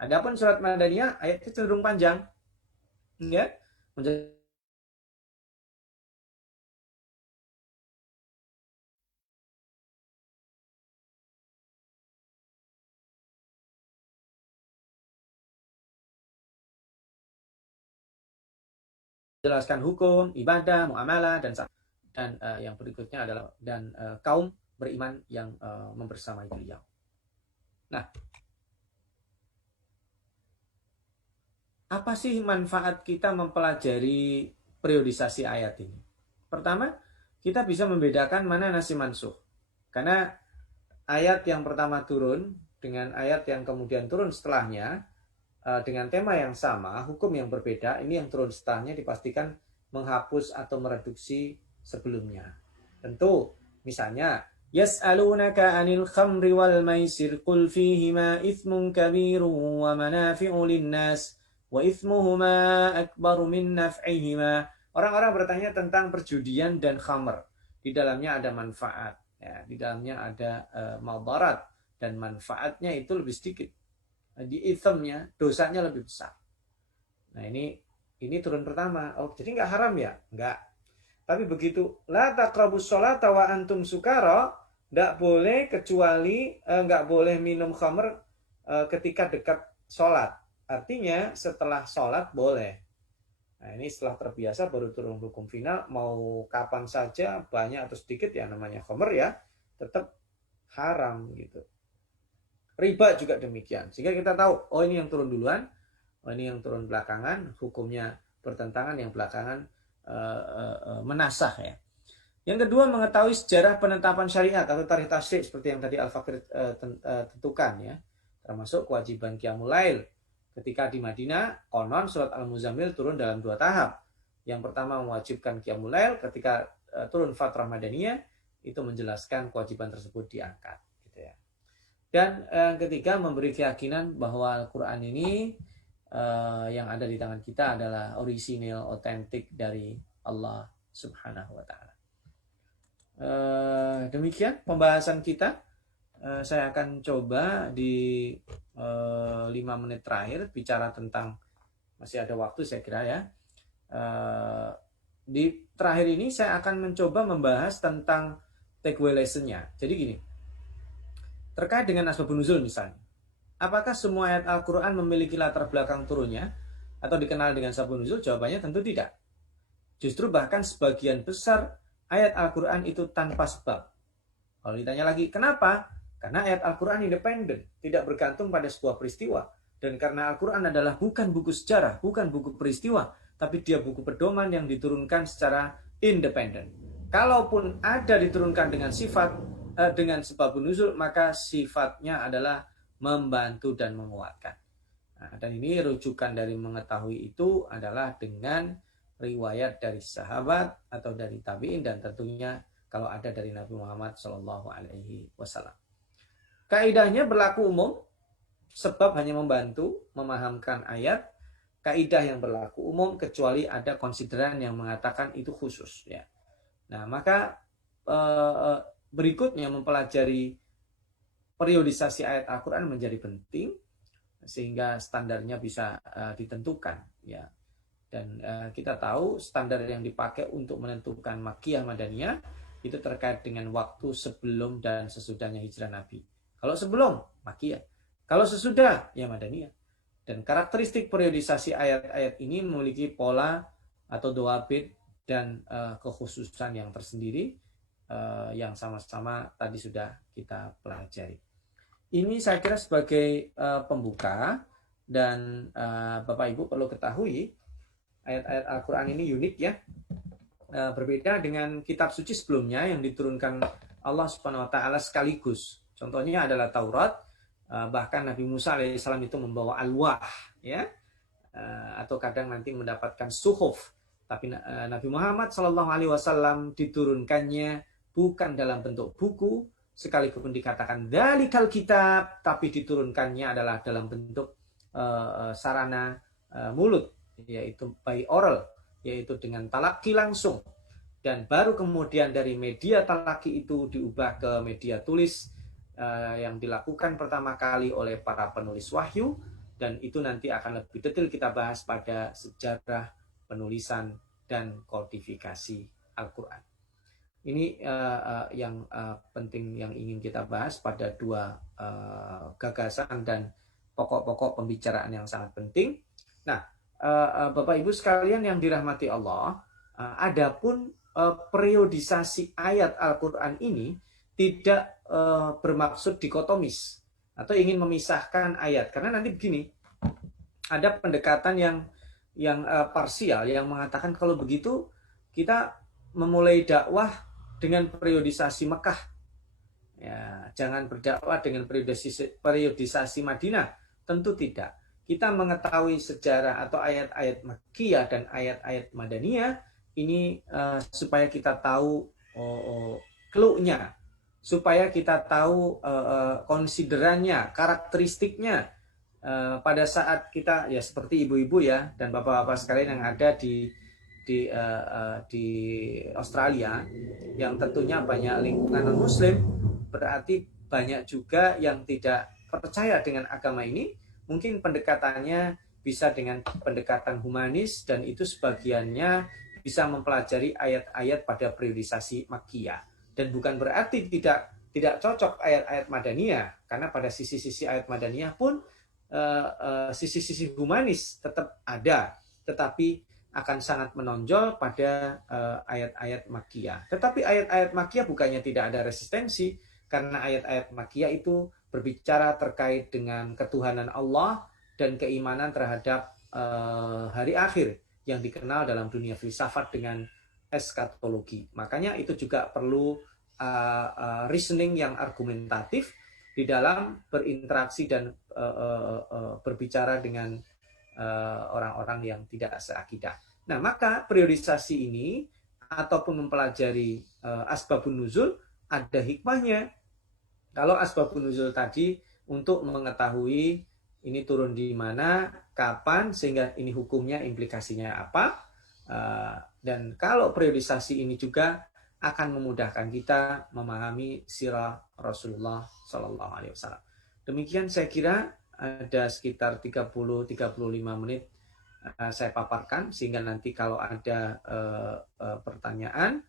Adapun surat Madaniyah ayatnya cenderung panjang, ya, menjelaskan hukum, ibadah, muamalah dan yang berikutnya adalah kaum beriman yang membersamai beliau. Nah, apa sih manfaat kita mempelajari periodisasi ayat ini? Pertama, kita bisa membedakan mana nasi mansuh. Karena ayat yang pertama turun dengan ayat yang kemudian turun setelahnya dengan tema yang sama, hukum yang berbeda, ini yang turun setelahnya dipastikan menghapus atau mereduksi sebelumnya. Tentu, misalnya, yas'alunaka 'anil khamri wal maisir qul fihima itsmun kabirun wa manafi'u lin-nas wa itsmuhuma akbaru min naf'ihima. Orang-orang bertanya tentang perjudian dan khamr. Di dalamnya ada manfaat, ya, di dalamnya ada madarat, dan manfaatnya itu lebih sedikit. Di ithamnya dosanya lebih besar. Nah, ini turun pertama. Oh, jadi nggak haram ya? Nggak. Tapi begitu la taqrabus sholata wa antum sukara, tidak boleh kecuali nggak boleh minum khamr ketika dekat sholat. Artinya setelah sholat boleh. Nah ini setelah terbiasa baru turun hukum final. Mau kapan saja, banyak atau sedikit ya namanya khamr ya, tetap haram gitu. Riba juga demikian. Sehingga kita tahu, oh ini yang turun duluan, oh ini yang turun belakangan, hukumnya bertentangan, yang belakangan menasah ya. Yang kedua, mengetahui sejarah penetapan syariat atau tarikh tasyrik seperti yang tadi Al-Fakir tentukan ya. Termasuk kewajiban qiyamul lail. Ketika di Madinah, konon surat Al-Muzammil turun dalam 2 tahap. Yang pertama mewajibkan qiyamul lail, ketika turun Fatrah Madaniyah itu menjelaskan kewajiban tersebut diangkat gitu ya. Dan yang ketiga, memberi keyakinan bahwa Al-Qur'an ini yang ada di tangan kita adalah orisinil, otentik dari Allah Subhanahu wa taala. Demikian pembahasan kita. Saya akan coba di 5 menit terakhir bicara tentang, masih ada waktu saya kira ya. Di terakhir ini saya akan mencoba membahas tentang takeaway lesson-nya. Jadi gini, terkait dengan asbabun nuzul misalnya. Apakah semua ayat Al-Quran memiliki latar belakang turunnya atau dikenal dengan sababun nuzul? Jawabannya tentu tidak. Justru bahkan sebagian besar ayat Al-Quran itu tanpa sebab. Kalau ditanya lagi, kenapa? Karena ayat Al-Quran independen, tidak bergantung pada sebuah peristiwa. Dan karena Al-Quran adalah bukan buku sejarah, bukan buku peristiwa, tapi dia buku pedoman yang diturunkan secara independen. Kalaupun ada diturunkan dengan sifat, dengan sebabun nuzul, maka sifatnya adalah membantu dan menguatkan. Nah, dan ini rujukan dari mengetahui itu adalah dengan riwayat dari sahabat atau dari tabi'in, dan tentunya kalau ada dari Nabi Muhammad SAW. Kaidahnya berlaku umum, sebab hanya membantu memahamkan ayat. Kaidah yang berlaku umum kecuali ada konsideran yang mengatakan itu khusus ya. Nah, maka berikutnya mempelajari periodisasi ayat Al-Quran menjadi penting sehingga standarnya bisa ditentukan ya. Dan kita tahu standar yang dipakai untuk menentukan Makkiyah Madaniyah itu terkait dengan waktu sebelum dan sesudahnya hijrah Nabi. Kalau sebelum, Makkiyah. Kalau sesudah, ya Madaniyah. Dan karakteristik periodisasi ayat-ayat ini memiliki pola atau doabit dan kekhususan yang tersendiri yang sama-sama tadi sudah kita pelajari. Ini saya kira sebagai pembuka, dan Bapak Ibu perlu ketahui ayat-ayat Al-Quran ini unik ya. Berbeda dengan kitab suci sebelumnya yang diturunkan Allah Subhanahu wa taala sekaligus. Contohnya adalah Taurat, bahkan Nabi Musa alaihissalam itu membawa alwah ya. Atau kadang nanti mendapatkan suhuf. Tapi Nabi Muhammad SAW diturunkannya bukan dalam bentuk buku, sekalipun dikatakan dzalikal kitab, tapi diturunkannya adalah dalam bentuk sarana mulut, yaitu by oral, yaitu dengan talaki langsung. Dan baru kemudian dari media talaki itu diubah ke media tulis yang dilakukan pertama kali oleh para penulis wahyu, dan itu nanti akan lebih detail kita bahas pada sejarah penulisan dan kodifikasi Al-Quran. Ini yang penting yang ingin kita bahas pada 2 gagasan dan pokok-pokok pembicaraan yang sangat penting. Nah, Bapak Ibu sekalian yang dirahmati Allah, adapun periodisasi ayat Al-Quran ini tidak bermaksud dikotomis atau ingin memisahkan ayat. Karena nanti begini, ada pendekatan yang parsial yang mengatakan kalau begitu kita memulai dakwah dengan periodisasi Mekah. Ya, jangan berdakwah dengan periodisasi Madinah. Tentu tidak. Kita mengetahui sejarah atau ayat-ayat Makkiyah dan ayat-ayat Madaniyah ini supaya kita tahu clue-nya, supaya kita tahu konsiderannya, karakteristiknya pada saat kita ya seperti ibu-ibu ya dan bapak-bapak sekalian yang ada di Australia yang tentunya banyak lingkungan non-muslim, berarti banyak juga yang tidak percaya dengan agama ini. Mungkin pendekatannya bisa dengan pendekatan humanis, dan itu sebagiannya bisa mempelajari ayat-ayat pada periodisasi Makkiyah. Dan bukan berarti tidak cocok ayat-ayat Madaniyah, karena pada sisi-sisi ayat Madaniyah pun sisi-sisi humanis tetap ada, tetapi akan sangat menonjol pada ayat-ayat Makkiyah. Tetapi ayat-ayat Makkiyah bukannya tidak ada resistensi, karena ayat-ayat Makkiyah itu berbicara terkait dengan ketuhanan Allah dan keimanan terhadap hari akhir yang dikenal dalam dunia filsafat dengan eskatologi. Makanya itu juga perlu reasoning yang argumentatif di dalam berinteraksi dan berbicara dengan orang-orang yang tidak seakidah. Nah, maka periodisasi ini ataupun mempelajari asbabun nuzul ada hikmahnya. Kalau asbabun nuzul tadi untuk mengetahui ini turun di mana, kapan, sehingga ini hukumnya, implikasinya apa. Dan kalau periodisasi ini juga akan memudahkan kita memahami sirah Rasulullah Sallallahu Alaihi Wasallam. Demikian saya kira ada sekitar 30-35 menit saya paparkan, sehingga nanti kalau ada pertanyaan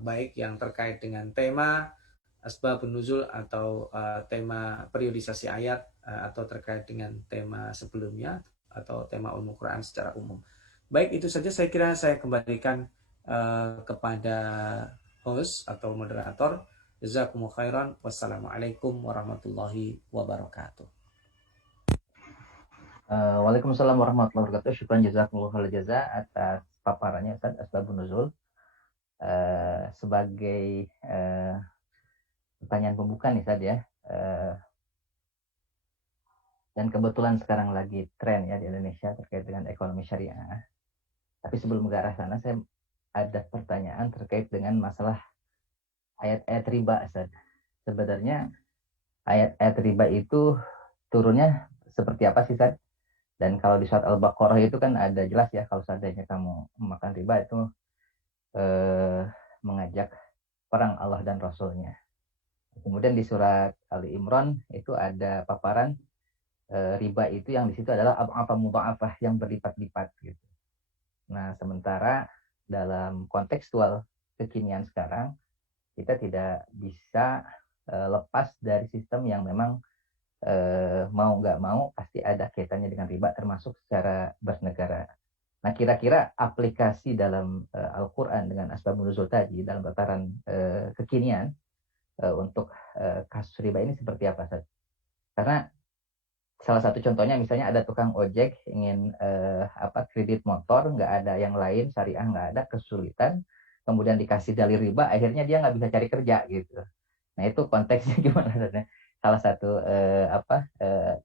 baik yang terkait dengan tema asbabun nuzul atau tema periodisasi ayat atau terkait dengan tema sebelumnya atau tema ulumul Quran secara umum. Baik, itu saja saya kira saya kembalikan kepada host atau moderator. Jazakumullah khairan. Wassalamualaikum warahmatullahi wabarakatuh. Waalaikumsalam warahmatullahi wabarakatuh. Syukran jazakumullah khairul jaza atas paparannya Ustaz asbabun nuzul. Sebagai pertanyaan pembuka nih Ustaz ya. Dan kebetulan sekarang lagi tren ya di Indonesia terkait dengan ekonomi syariah. Tapi sebelum ke arah sana, saya ada pertanyaan terkait dengan masalah ayat-ayat riba, Ustaz. Sebenarnya ayat-ayat riba itu turunnya seperti apa sih, Ustaz? Dan kalau di surat Al-Baqarah itu kan ada jelas ya, kalau seandainya kamu makan riba itu mengajak perang Allah dan Rasulnya. Kemudian di surat Ali Imran itu ada paparan riba itu yang di situ adalah apa mudha'afah yang berlipat-lipat gitu. Nah, sementara dalam kontekstual kekinian sekarang, kita tidak bisa lepas dari sistem yang memang mau nggak mau pasti ada kaitannya dengan riba, termasuk secara bernegara. Nah, kira-kira aplikasi dalam Al-Quran dengan asbabun nuzul tadi, dalam tataran kekinian, untuk kasus riba ini seperti apa, Ustaz? Karena salah satu contohnya misalnya ada tukang ojek ingin kredit motor, nggak ada yang lain, syariah nggak ada, kesulitan, kemudian dikasih dalil riba, akhirnya dia nggak bisa cari kerja gitu. Nah itu konteksnya gimana sebenarnya? Salah satu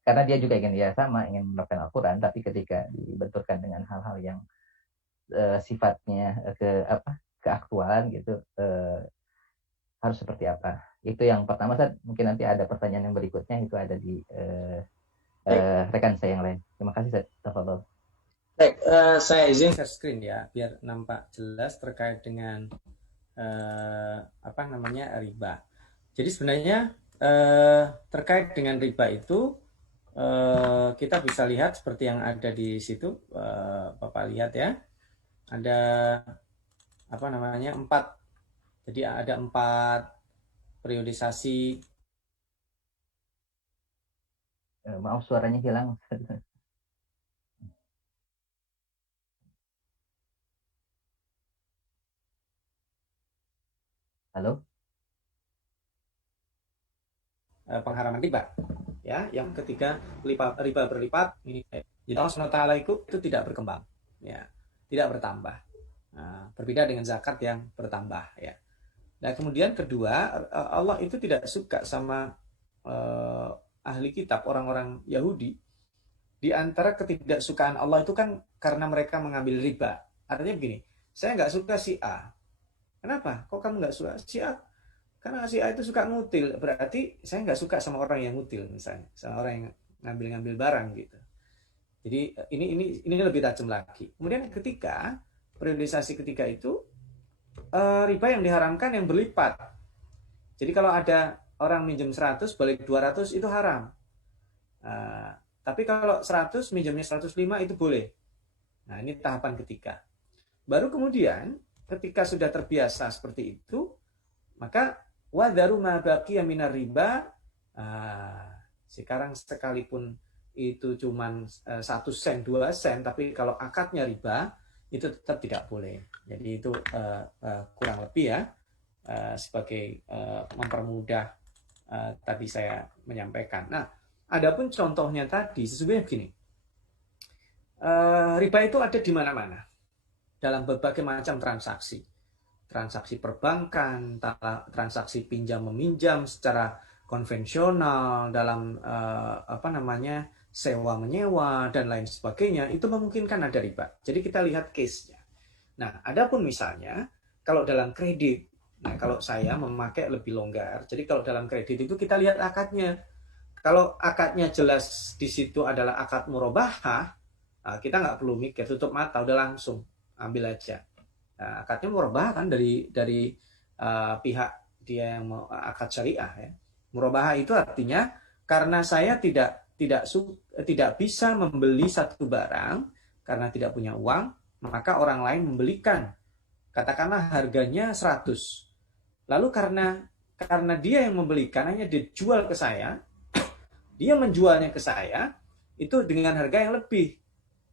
karena dia juga ingin ingin menerapkan Al-Quran, tapi ketika dibenturkan dengan hal-hal yang sifatnya keaktualan gitu, harus seperti apa? Itu yang pertama, Ustaz. Mungkin nanti ada pertanyaan yang berikutnya, itu ada di rekan saya yang lain. Terima kasih, Ustaz. Tafadhol. Baik, saya izin share screen ya, biar nampak jelas terkait dengan riba. Jadi sebenarnya terkait dengan riba itu kita bisa lihat seperti yang ada di situ, Bapak lihat ya, ada 4. Jadi ada 4 periodisasi. Maaf suaranya hilang. Halo? Pengharaman riba ya, yang ketiga riba berlipat ini. Jadi Allah SWT itu tidak berkembang ya, tidak bertambah. Nah, berbeda dengan zakat yang bertambah ya. Nah, kemudian kedua, Allah itu tidak suka sama ahli kitab, orang-orang Yahudi. Di antara ketidaksukaan Allah itu kan karena mereka mengambil riba. Artinya begini, saya nggak suka si A. Kenapa? Kok kamu nggak suka si A? Karena si A itu suka ngutil. Berarti saya nggak suka sama orang yang ngutil misalnya, sama orang yang ngambil-ngambil barang gitu. Jadi ini lebih tajam lagi. Kemudian ketika periodisasi ketiga itu riba yang diharamkan yang berlipat. Jadi kalau ada orang minjem 100 balik 200 itu haram. Tapi kalau 100 minjemnya 105 itu boleh. Nah, ini tahapan ketiga. Baru kemudian ketika sudah terbiasa seperti itu, maka wadharu ma baqiya minar riba, sekarang sekalipun itu cuman 1 sen 2 sen, tapi kalau akadnya riba itu tetap tidak boleh. Jadi itu kurang lebih ya, sebagai mempermudah tadi saya menyampaikan. Nah, adapun contohnya tadi sesungguhnya begini, riba itu ada di mana-mana dalam berbagai macam transaksi. Transaksi perbankan, transaksi pinjam meminjam secara konvensional, dalam sewa menyewa dan lain sebagainya, itu memungkinkan ada riba. Jadi kita lihat case-nya. Nah, adapun misalnya kalau dalam kredit, nah kalau saya memakai lebih longgar. Jadi kalau dalam kredit itu kita lihat akadnya. Kalau akadnya jelas di situ adalah akad murabahah, kita nggak perlu mikir, tutup mata, udah langsung ambil aja. Nah, akadnya murabahah kan dari pihak dia yang mau akad syariah ya. Murabahah itu artinya karena saya tidak bisa membeli satu barang karena tidak punya uang, maka orang lain membelikan. Katakanlah harganya 100. Lalu karena dia yang membelikan, hanya dijual ke saya, dia menjualnya ke saya itu dengan harga yang lebih.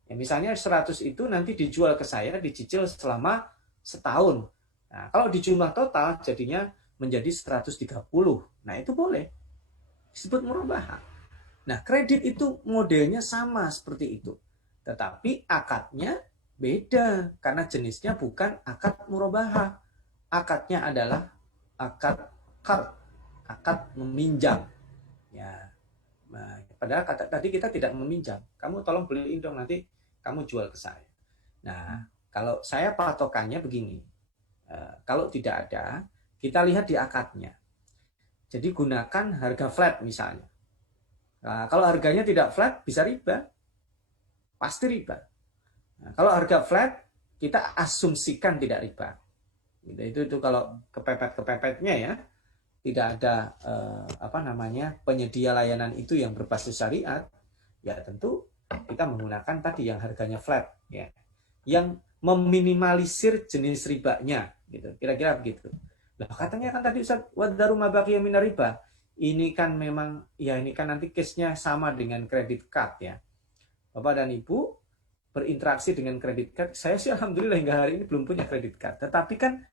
Ya, misalnya 100 itu nanti dijual ke saya, dicicil selama setahun. Nah, kalau di jumlah total jadinya menjadi 130. Nah, itu boleh disebut murabahah. Nah, kredit itu modelnya sama seperti itu. Tetapi akadnya beda karena jenisnya bukan akad murabahah. Akadnya adalah akad qard, akad meminjam. Ya. Nah, padahal tadi kita tidak meminjam. Kamu tolong beliin dong, nanti kamu jual ke saya. Nah, kalau saya patokannya begini, kalau tidak ada, kita lihat di akadnya. Jadi gunakan harga flat misalnya. Nah, kalau harganya tidak flat, bisa riba. Pasti riba. Nah, kalau harga flat, kita asumsikan tidak riba. Itu kalau kepepet-kepepetnya ya, tidak ada penyedia layanan itu yang berbasis syariat, ya tentu kita menggunakan tadi yang harganya flat ya, yang meminimalisir jenis ribanya gitu, kira-kira begitu. Lah katanya kan tadi Ustaz wadharu ma baqiya minar riba, ini kan memang ya, ini kan nanti case-nya sama dengan kredit card ya. Bapak dan Ibu berinteraksi dengan kredit card, saya sih alhamdulillah hingga hari ini belum punya kredit card, tetapi kan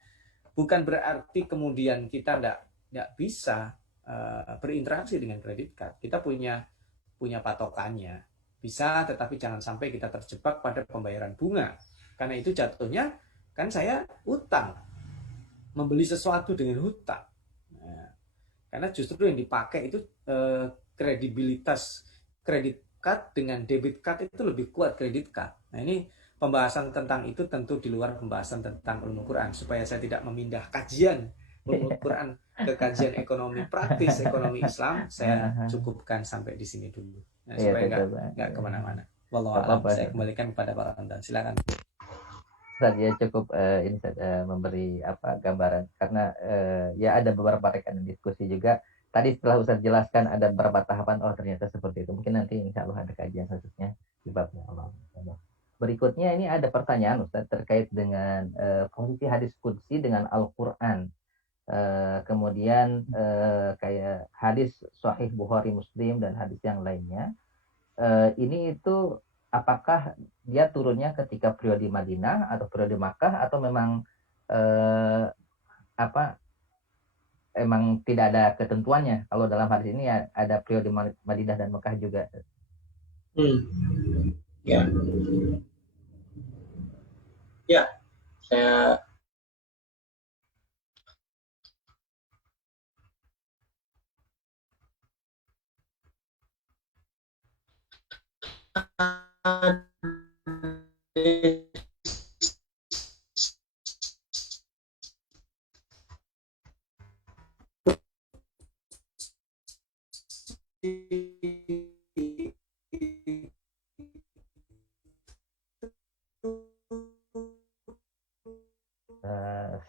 bukan berarti kemudian kita nggak bisa berinteraksi dengan kredit card. Kita punya patokannya. Bisa, tetapi jangan sampai kita terjebak pada pembayaran bunga. Karena itu jatuhnya kan saya utang. Membeli sesuatu dengan hutang. Nah, karena justru yang dipakai itu kredibilitas kredit card dengan debit card itu lebih kuat kredit card. Nah, ini pembahasan tentang itu tentu di luar pembahasan tentang ulumul Quran, supaya saya tidak memindah kajian ulumul Quran ke kajian ekonomi praktis, ekonomi Islam. Saya cukupkan sampai di sini dulu. Nah, supaya nggak kemana-mana. Wallahu a'lam. Saya kembalikan kepada Pak Randan. Silakan. Saya cukup memberi gambaran karena ya ada beberapa rekan diskusi juga. Tadi setelah Ustaz jelaskan ada beberapa tahapan, oh ternyata seperti itu. Mungkin nanti insya Allah ada kajian khususnya di babnya Allah. Berikutnya ini ada pertanyaan Ustaz terkait dengan posisi hadis qudsi dengan Al-Quran. Kemudian kayak hadis Sahih Bukhari Muslim dan hadis yang lainnya. Ini itu apakah dia turunnya ketika periode Madinah atau periode Makkah, atau memang emang tidak ada ketentuannya? Kalau dalam hadis ini ya ada periode Madinah dan Mekah juga. Ya. Ya, saya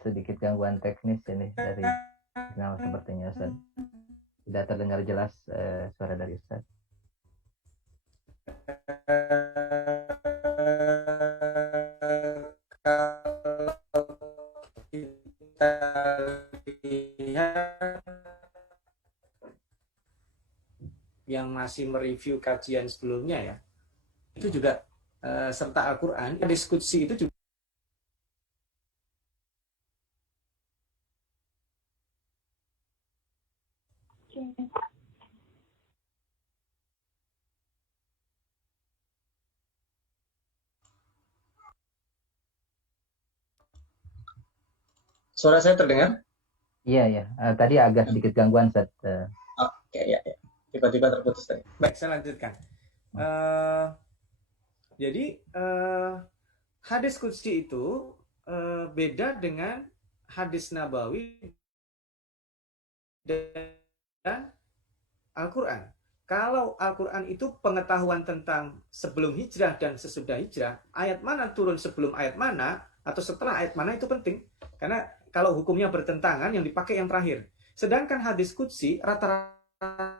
Sedikit gangguan teknis ini dari sinyal sepertinya Ustaz. Tidak terdengar jelas suara dari Ustaz. masih mereview kajian sebelumnya ya, itu juga serta Al-Quran, diskusi itu juga. Suara saya terdengar? Iya, ya. Tadi agak sedikit gangguan Ustaz. Oke, ya, ya. Tiba-tiba terputus tadi. Baik, saya lanjutkan. Jadi hadis qudsi itu beda dengan hadis nabawi dan Al-Quran. Kalau Al-Quran itu pengetahuan tentang sebelum hijrah dan sesudah hijrah, ayat mana turun sebelum ayat mana, atau setelah ayat mana itu penting. Karena kalau hukumnya bertentangan, yang dipakai yang terakhir. Sedangkan hadis qudsi rata-rata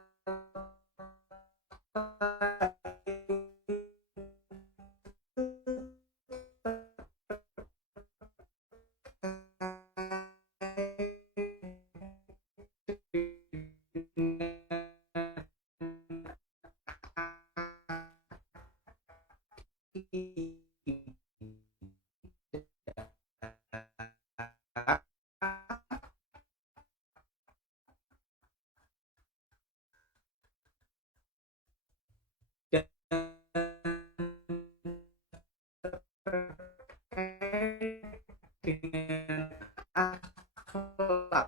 dengan akhlak,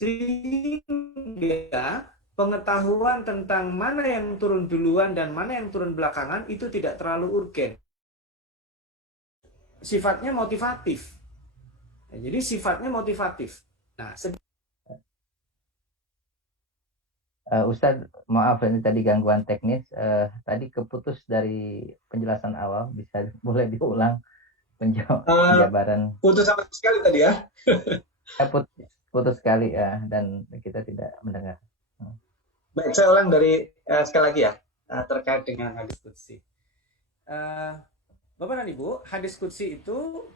sehingga pengetahuan tentang mana yang turun duluan dan mana yang turun belakangan itu tidak terlalu urgen. Sifatnya motivatif. Jadi sifatnya motivatif. Nah, Ustadz, maaf ini tadi gangguan teknis. Tadi keputus dari penjelasan awal. Bisa boleh diulang penjabaran? Putus sama sekali tadi ya. Putus sekali ya, dan kita tidak mendengar. Baik, saya ulang dari sekali lagi ya, terkait dengan hadis qudsi. Bapak dan Ibu, hadis qudsi itu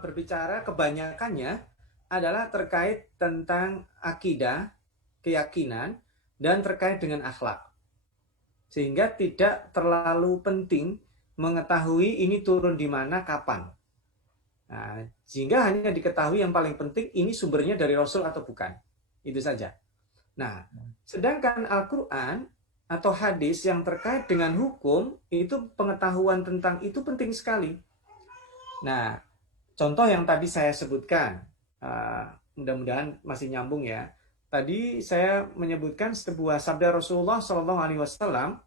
berbicara kebanyakannya adalah terkait tentang akidah, keyakinan, dan terkait dengan akhlak. Sehingga tidak terlalu penting mengetahui ini turun di mana, kapan. Nah, sehingga hanya diketahui yang paling penting ini sumbernya dari Rasul atau bukan. Itu saja. Nah, sedangkan Al-Quran atau hadis yang terkait dengan hukum, itu pengetahuan tentang itu penting sekali. Nah, contoh yang tadi saya sebutkan, mudah-mudahan masih nyambung ya. Tadi saya menyebutkan sebuah sabda Rasulullah SAW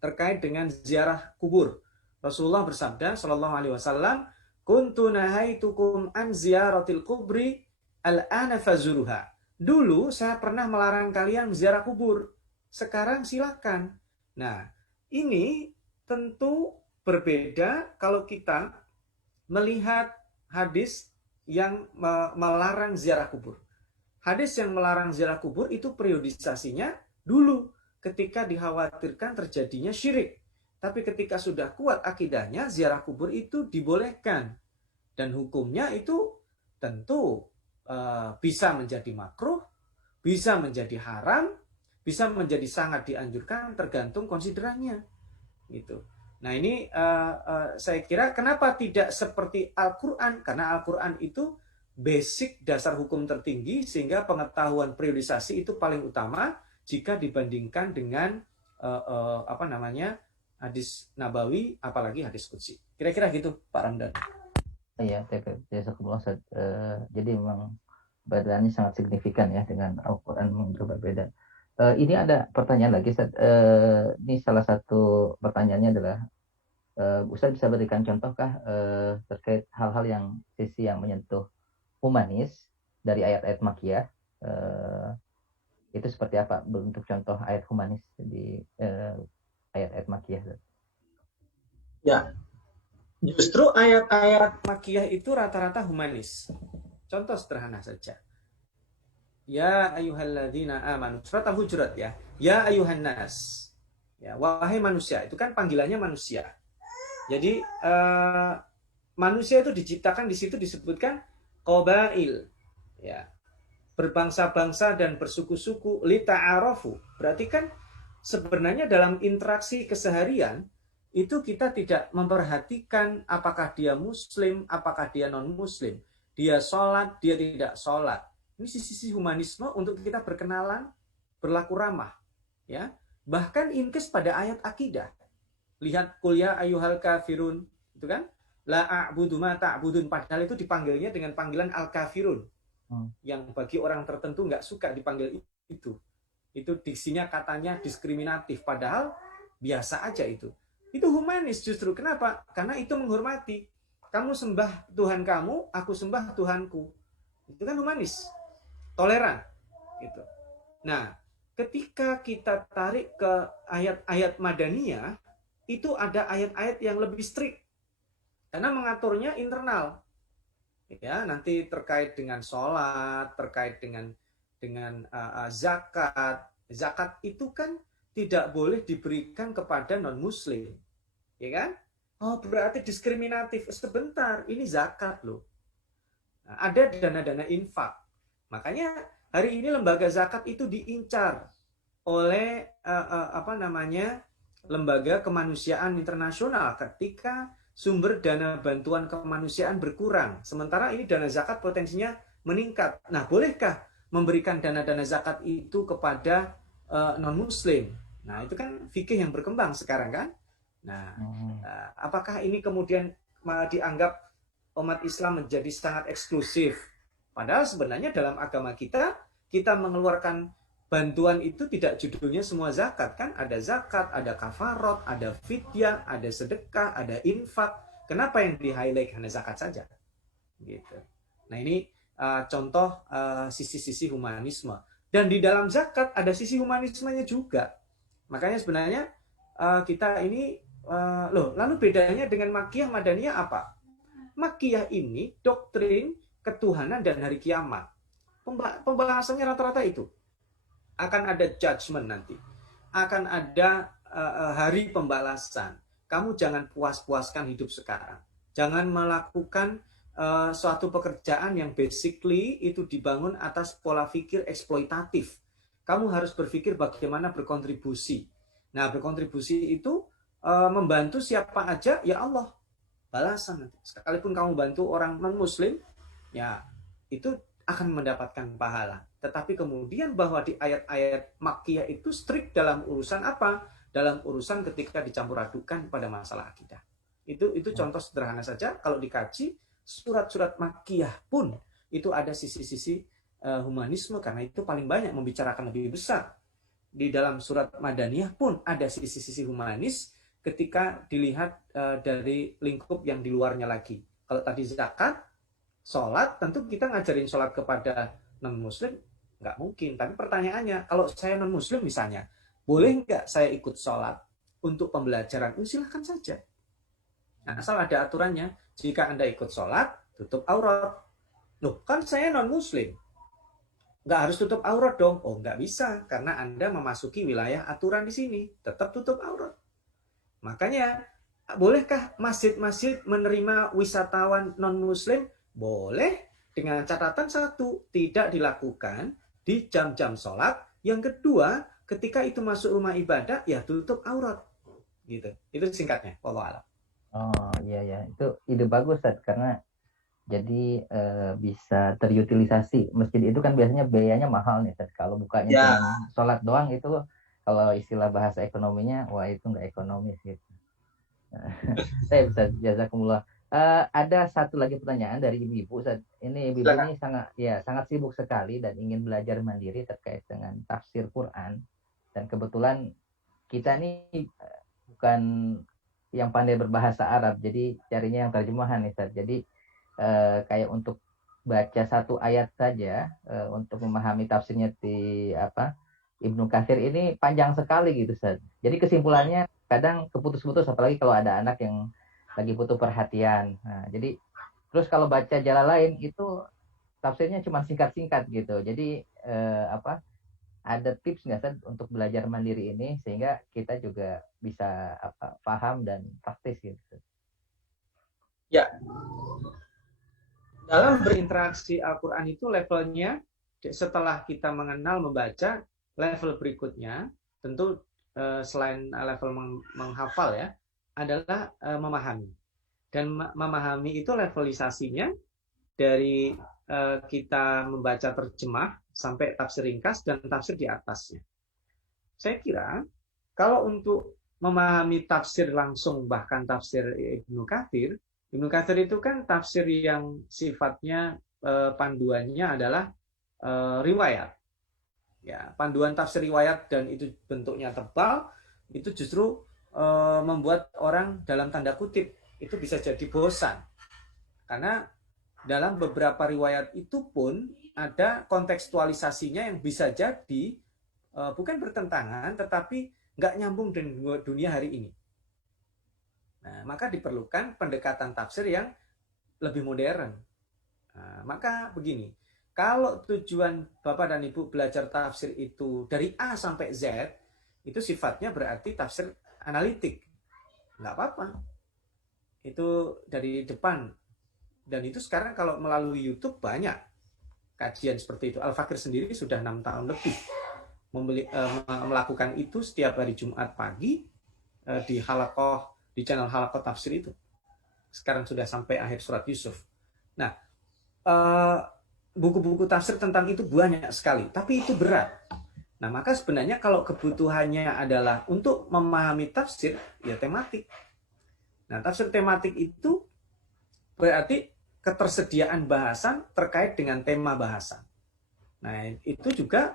terkait dengan ziarah kubur. Rasulullah bersabda SAW, kuntu nahaitukum an ziyaratil kubri al-ana fazuruha. Dulu saya pernah melarang kalian ziarah kubur. Sekarang silakan. Nah, ini tentu berbeda kalau kita melihat hadis yang melarang ziarah kubur. Hadis yang melarang ziarah kubur itu periodisasinya dulu ketika dikhawatirkan terjadinya syirik. Tapi ketika sudah kuat akidahnya, ziarah kubur itu dibolehkan. Dan hukumnya itu tentu bisa menjadi makruh, bisa menjadi haram, bisa menjadi sangat dianjurkan tergantung konsiderannya. Gitu. Nah ini saya kira kenapa tidak seperti Al-Quran? Karena Al-Quran itu basic dasar hukum tertinggi, sehingga pengetahuan periodisasi itu paling utama jika dibandingkan dengan hadis nabawi, apalagi hadis qudsi. Kira-kira gitu Pak Ramdan. Iya, jadi memang bedanya sangat signifikan ya dengan Al-Quran, berbeda. Ini ada pertanyaan lagi, ini salah satu pertanyaannya adalah, Ustaz bisa berikan contohkah terkait hal-hal yang sisi yang menyentuh humanis dari ayat-ayat Makkiyah, itu seperti apa bentuk contoh ayat humanis di ayat-ayat Makkiyah? Ya, justru ayat-ayat Makkiyah itu rata-rata humanis. Contoh sederhana saja. Ya ayyuhalladzina amanu. Surat Al-Hujurat ya. Ya ayyuhan nas. Ya, wahai manusia. Itu kan panggilannya manusia. Jadi manusia itu diciptakan, di situ disebutkan qabail. Ya. berbangsa-bangsa dan bersuku-suku, lita'arofu. Berarti kan sebenarnya dalam interaksi keseharian itu kita tidak memperhatikan apakah dia muslim, apakah dia non-muslim. Dia sholat, dia tidak sholat. Ini sisi humanisme untuk kita berkenalan, berlaku ramah. Ya, bahkan inkes pada ayat akidah. Lihat kuliah ayyuhal kafirun, itu kan? La a'budu ma ta'budun, padahal itu dipanggilnya dengan panggilan al-kafirun. Yang bagi orang tertentu nggak suka dipanggil itu. Itu diksinya katanya diskriminatif, padahal biasa aja itu. Itu humanis justru. Kenapa? Karena itu menghormati. Kamu sembah Tuhan kamu, aku sembah Tuhanku. Itu kan humanis, toleran. Gitu. Nah, ketika kita tarik ke ayat-ayat Madaniyah, itu ada ayat-ayat yang lebih strict. Karena mengaturnya internal. Ya, nanti terkait dengan sholat, terkait dengan zakat. Zakat itu kan tidak boleh diberikan kepada non-muslim. Ya kan? Oh, berarti diskriminatif. Sebentar, ini zakat loh. Nah, ada dana-dana infak. Makanya hari ini lembaga zakat itu diincar oleh lembaga kemanusiaan internasional ketika sumber dana bantuan kemanusiaan berkurang. Sementara ini dana zakat potensinya meningkat. Nah, bolehkah memberikan dana-dana zakat itu kepada non-muslim? Nah, itu kan fikih yang berkembang sekarang kan? Nah, apakah ini kemudian dianggap umat Islam menjadi sangat eksklusif? Padahal sebenarnya dalam agama kita mengeluarkan bantuan itu tidak judulnya semua zakat kan? Ada zakat, ada kafarot, ada fidyah, ada sedekah, ada infak. Kenapa yang di-highlight hanya zakat saja? Gitu. Nah, ini contoh sisi-sisi humanisme. Dan di dalam zakat ada sisi humanismenya juga. Makanya sebenarnya kita ini lalu bedanya dengan Makkiyah Madaniyah apa? Makkiyah ini doktrin ketuhanan dan hari kiamat. Pembahasannya rata-rata itu. Akan ada judgment nanti. Akan ada hari pembalasan. Kamu jangan puas-puaskan hidup sekarang. Jangan melakukan suatu pekerjaan yang basically itu dibangun atas pola pikir eksploitatif. Kamu harus berpikir bagaimana berkontribusi. Nah, berkontribusi itu membantu siapa aja, ya Allah balasan nanti. Sekalipun kamu bantu orang non-muslim, ya itu akan mendapatkan pahala. Tetapi kemudian bahwa di ayat-ayat Makkiyah itu strict dalam urusan apa? Dalam urusan ketika dicampur adukan pada masalah akidah. Itu contoh sederhana saja. Kalau dikaji surat-surat Makkiyah pun itu ada sisi-sisi humanisme, karena itu paling banyak membicarakan lebih besar. Di dalam surat Madaniyah pun ada sisi-sisi humanis ketika dilihat dari lingkup yang di luarnya lagi. Kalau tadi zakat, sholat, tentu kita ngajarin sholat kepada non-muslim, nggak mungkin. Tapi pertanyaannya, kalau saya non-muslim misalnya, boleh nggak saya ikut sholat untuk pembelajaran? Silahkan saja. Nah, asal ada aturannya. Jika Anda ikut sholat, tutup aurat. Loh, kan saya non-muslim. Nggak harus tutup aurat dong. Oh, nggak bisa. Karena Anda memasuki wilayah aturan di sini. Tetap tutup aurat. Makanya, bolehkah masjid-masjid menerima wisatawan non-muslim? Boleh, dengan catatan satu, tidak dilakukan di jam-jam sholat. Yang kedua, ketika itu masuk rumah ibadah, ya tutup aurat. Gitu. Itu singkatnya. Wallahu a'lam. Oh iya, itu ide bagus, Tad, karena jadi bisa terutilisasi. Masjid itu kan biasanya biayanya mahal nih, Tad. Kalau bukanya cuma sholat doang itu, kalau istilah bahasa ekonominya, wah itu nggak ekonomis gitu. Saya bisa jazakumullah. Ada satu lagi pertanyaan dari ibu-ibu. Ini ibu ini sangat sibuk sekali dan ingin belajar mandiri terkait dengan tafsir Quran. Dan kebetulan kita nih bukan yang pandai berbahasa Arab, jadi carinya yang terjemahan nih, Tad. Jadi kayak untuk baca satu ayat saja untuk memahami tafsirnya di Ibnu Katsir ini panjang sekali gitu, Tad. Jadi kesimpulannya kadang keputus-putus, apalagi kalau ada anak yang lagi butuh perhatian. Nah, jadi terus kalau baca jalan lain itu tafsirnya cuma singkat-singkat gitu. Jadi ada tips nggak, Tad, untuk belajar mandiri ini sehingga kita juga bisa paham dan praktis gitu? Ya, dalam berinteraksi Al-Quran itu levelnya setelah kita mengenal membaca, level berikutnya tentu selain level menghafal ya, adalah memahami. Dan memahami itu levelisasinya dari kita membaca terjemah sampai tafsir ringkas dan tafsir di atasnya. Saya kira kalau untuk memahami tafsir langsung, bahkan tafsir Ibnu Katsir itu kan tafsir yang sifatnya panduannya adalah riwayat. Ya, panduan tafsir riwayat dan itu bentuknya tebal, itu justru membuat orang dalam tanda kutip itu bisa jadi bosan. Karena dalam beberapa riwayat itu pun ada kontekstualisasinya yang bisa jadi bukan bertentangan, tetapi nggak nyambung dengan dunia hari ini. Nah, maka diperlukan pendekatan tafsir yang lebih modern. Nah, maka begini, kalau tujuan Bapak dan Ibu belajar tafsir itu dari A sampai Z, itu sifatnya berarti tafsir analitik. Nggak apa-apa. Itu dari depan. Dan itu sekarang kalau melalui YouTube banyak kajian seperti itu. Al-Fakir sendiri sudah 6 tahun lebih melakukan itu setiap hari Jumat pagi di halakoh, di channel halakoh tafsir itu. Sekarang sudah sampai akhir surat Yusuf. Nah, buku-buku tafsir tentang itu banyak sekali, tapi itu berat. Nah, maka sebenarnya kalau kebutuhannya adalah untuk memahami tafsir, ya tematik. Nah, tafsir tematik itu berarti ketersediaan bahasan terkait dengan tema bahasan. Nah, itu juga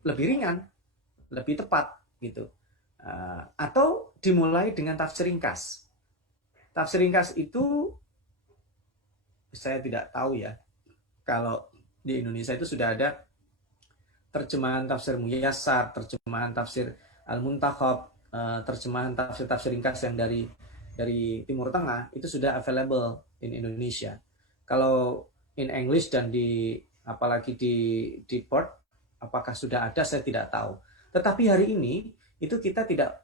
lebih ringan, lebih tepat gitu. Atau dimulai dengan tafsir ringkas. Tafsir ringkas itu saya tidak tahu ya. Kalau di Indonesia itu sudah ada terjemahan tafsir Muyassar, terjemahan tafsir Al-Muntakhab, terjemahan tafsir ringkas yang dari Timur Tengah itu sudah available in Indonesia. Kalau in English dan apalagi di port, apakah sudah ada saya tidak tahu. Tetapi hari ini itu kita tidak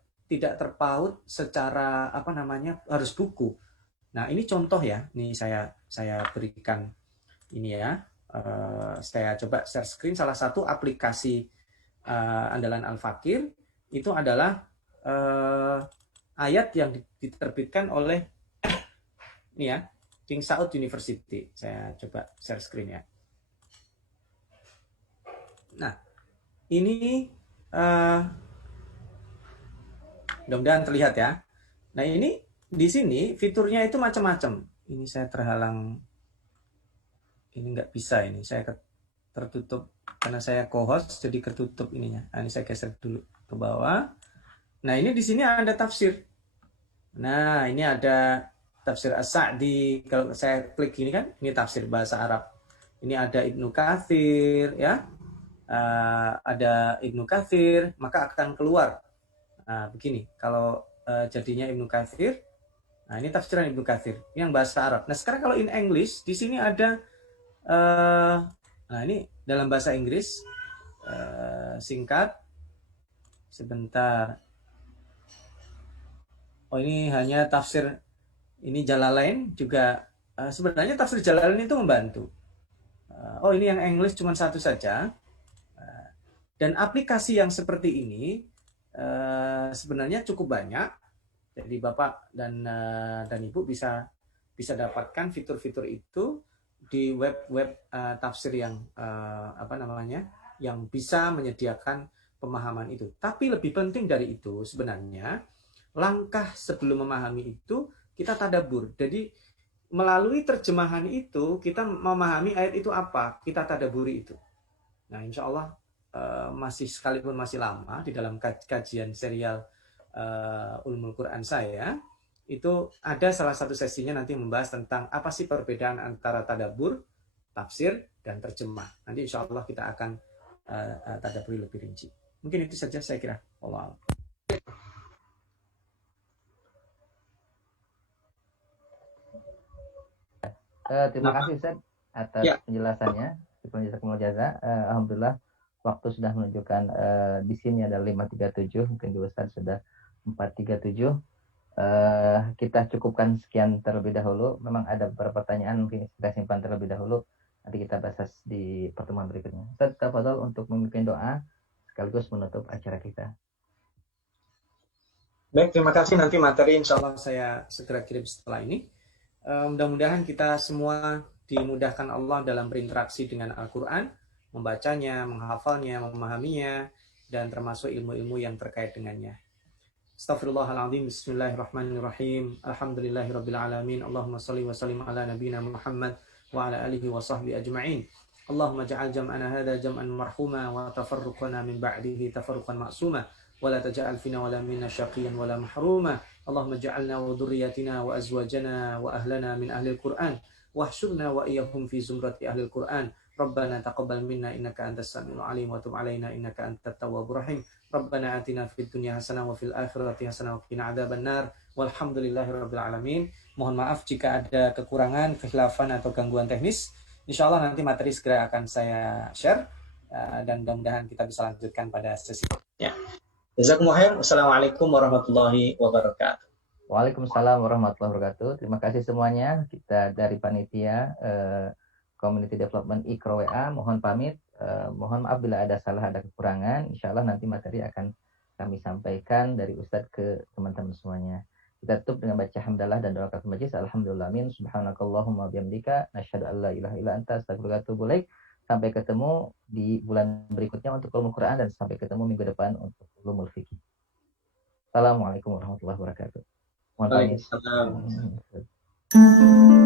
terpaut secara harus buku. Nah, ini contoh ya. Ini saya berikan ini ya. Saya coba share screen salah satu aplikasi andalan Al-Fakir itu adalah ayat yang diterbitkan oleh ini ya, King Saud University. Saya coba share screen ya. Nah, ini mudah-mudahan terlihat ya. Nah, ini di sini fiturnya itu macam-macam. Ini saya terhalang. Ini nggak bisa ini. Saya tertutup karena saya co-host jadi ketutup ininya. Nah, ini saya geser dulu ke bawah. Nah, ini di sini ada tafsir. Nah, ini ada tafsir As-Sa'di. Kalau saya klik ini kan, ini tafsir bahasa Arab. Ini ada Ibnu Katsir ya. Ada Ibnu Katsir, maka akan keluar. Nah, begini, kalau jadinya Ibnu Katsir, nah ini tafsiran Ibnu Katsir yang bahasa Arab. Nah, sekarang kalau in English, di sini ada, nah ini dalam bahasa Inggris, singkat, sebentar. Oh, ini hanya tafsir, ini Jalalain juga, sebenarnya tafsir Jalalain itu membantu. Oh, ini yang English cuma satu saja. Dan aplikasi yang seperti ini sebenarnya cukup banyak. Jadi Bapak dan Ibu bisa dapatkan fitur-fitur itu di web tafsir yang yang bisa menyediakan pemahaman itu. Tapi lebih penting dari itu sebenarnya langkah sebelum memahami itu kita tadabbur. Jadi melalui terjemahan itu kita memahami ayat itu apa, kita tadabburi itu. Nah, insya Allah masih sekalipun masih lama di dalam kajian serial Ulumul Quran saya itu ada salah satu sesinya nanti membahas tentang apa sih perbedaan antara tadabbur, tafsir dan terjemah. Nanti insya Allah kita akan tadabburi lebih rinci. Mungkin itu saja saya kira. Allah. Terima kasih Ustaz atas penjelasannya. Alhamdulillah waktu sudah menunjukkan di sini ada 5.37, mungkin di Ustaz sudah 4.37. Kita cukupkan sekian terlebih dahulu. Memang ada beberapa pertanyaan mungkin kita simpan terlebih dahulu. Nanti kita bahas di pertemuan berikutnya. Ustaz, tafadhol untuk memimpin doa sekaligus menutup acara kita. Baik, terima kasih. Nanti materi insya Allah saya segera kirim setelah ini. Mudah-mudahan kita semua dimudahkan Allah dalam berinteraksi dengan Al-Quran, membacanya, menghafalnya, memahaminya, dan termasuk ilmu-ilmu yang terkait dengannya. Astaghfirullahaladzim, bismillahirrahmanirrahim, alhamdulillahirrabbilalamin, Allahumma salli wa sallim ala nabina Muhammad wa ala alihi wa sahbihi ajma'in. Allahumma ja'al jam'ana hadha jam'an marhuma wa tafarruqana min ba'dihi tafarruqan ma'suma wa la taj'al fina wa la minna syaqiyan wa la mahruma. Allahumma ja'alna wa dhurriyyatina wa azwajana wa ahlana min ahli al-Qur'an wahsyurna wa iyyahum fi zumrati ahli al-Qur'an. Rabbana taqabbal minna innaka antas samiul alim wa tub alaina innaka antat tawwabur rahim. Rabbana atina fid dunya hasanah wa fil akhirati hasanah wa qina adzabannar. Walhamdulillahirabbil alamin. Mohon maaf jika ada kekurangan, kekhilafan atau gangguan teknis. Insyaallah nanti materi segera akan saya share dan mudah-mudahan kita bisa lanjutkan pada sesi. Ya. Jazakumullah khair. Wassalamualaikum warahmatullahi wabarakatuh. Waalaikumsalam warahmatullahi wabarakatuh. Terima kasih semuanya. Kita dari panitia Community Development Ikro WA mohon pamit. Mohon maaf bila ada salah, ada kekurangan. Insya Allah nanti materi akan kami sampaikan dari Ustadz ke teman-teman semuanya. Kita tutup dengan baca hamdalah dan doa kafir majlis. Alhamdulillah min subhanakallahumma bihamdika nasyhadu an la ilaha illa anta astaghfiruka wa atubu ilaik. Sampai ketemu di bulan berikutnya untuk ulumul Quran dan sampai ketemu minggu depan untuk ulumul fikih. Assalamualaikum warahmatullahi wabarakatuh. Mohon pamit. Waalaikumsalam.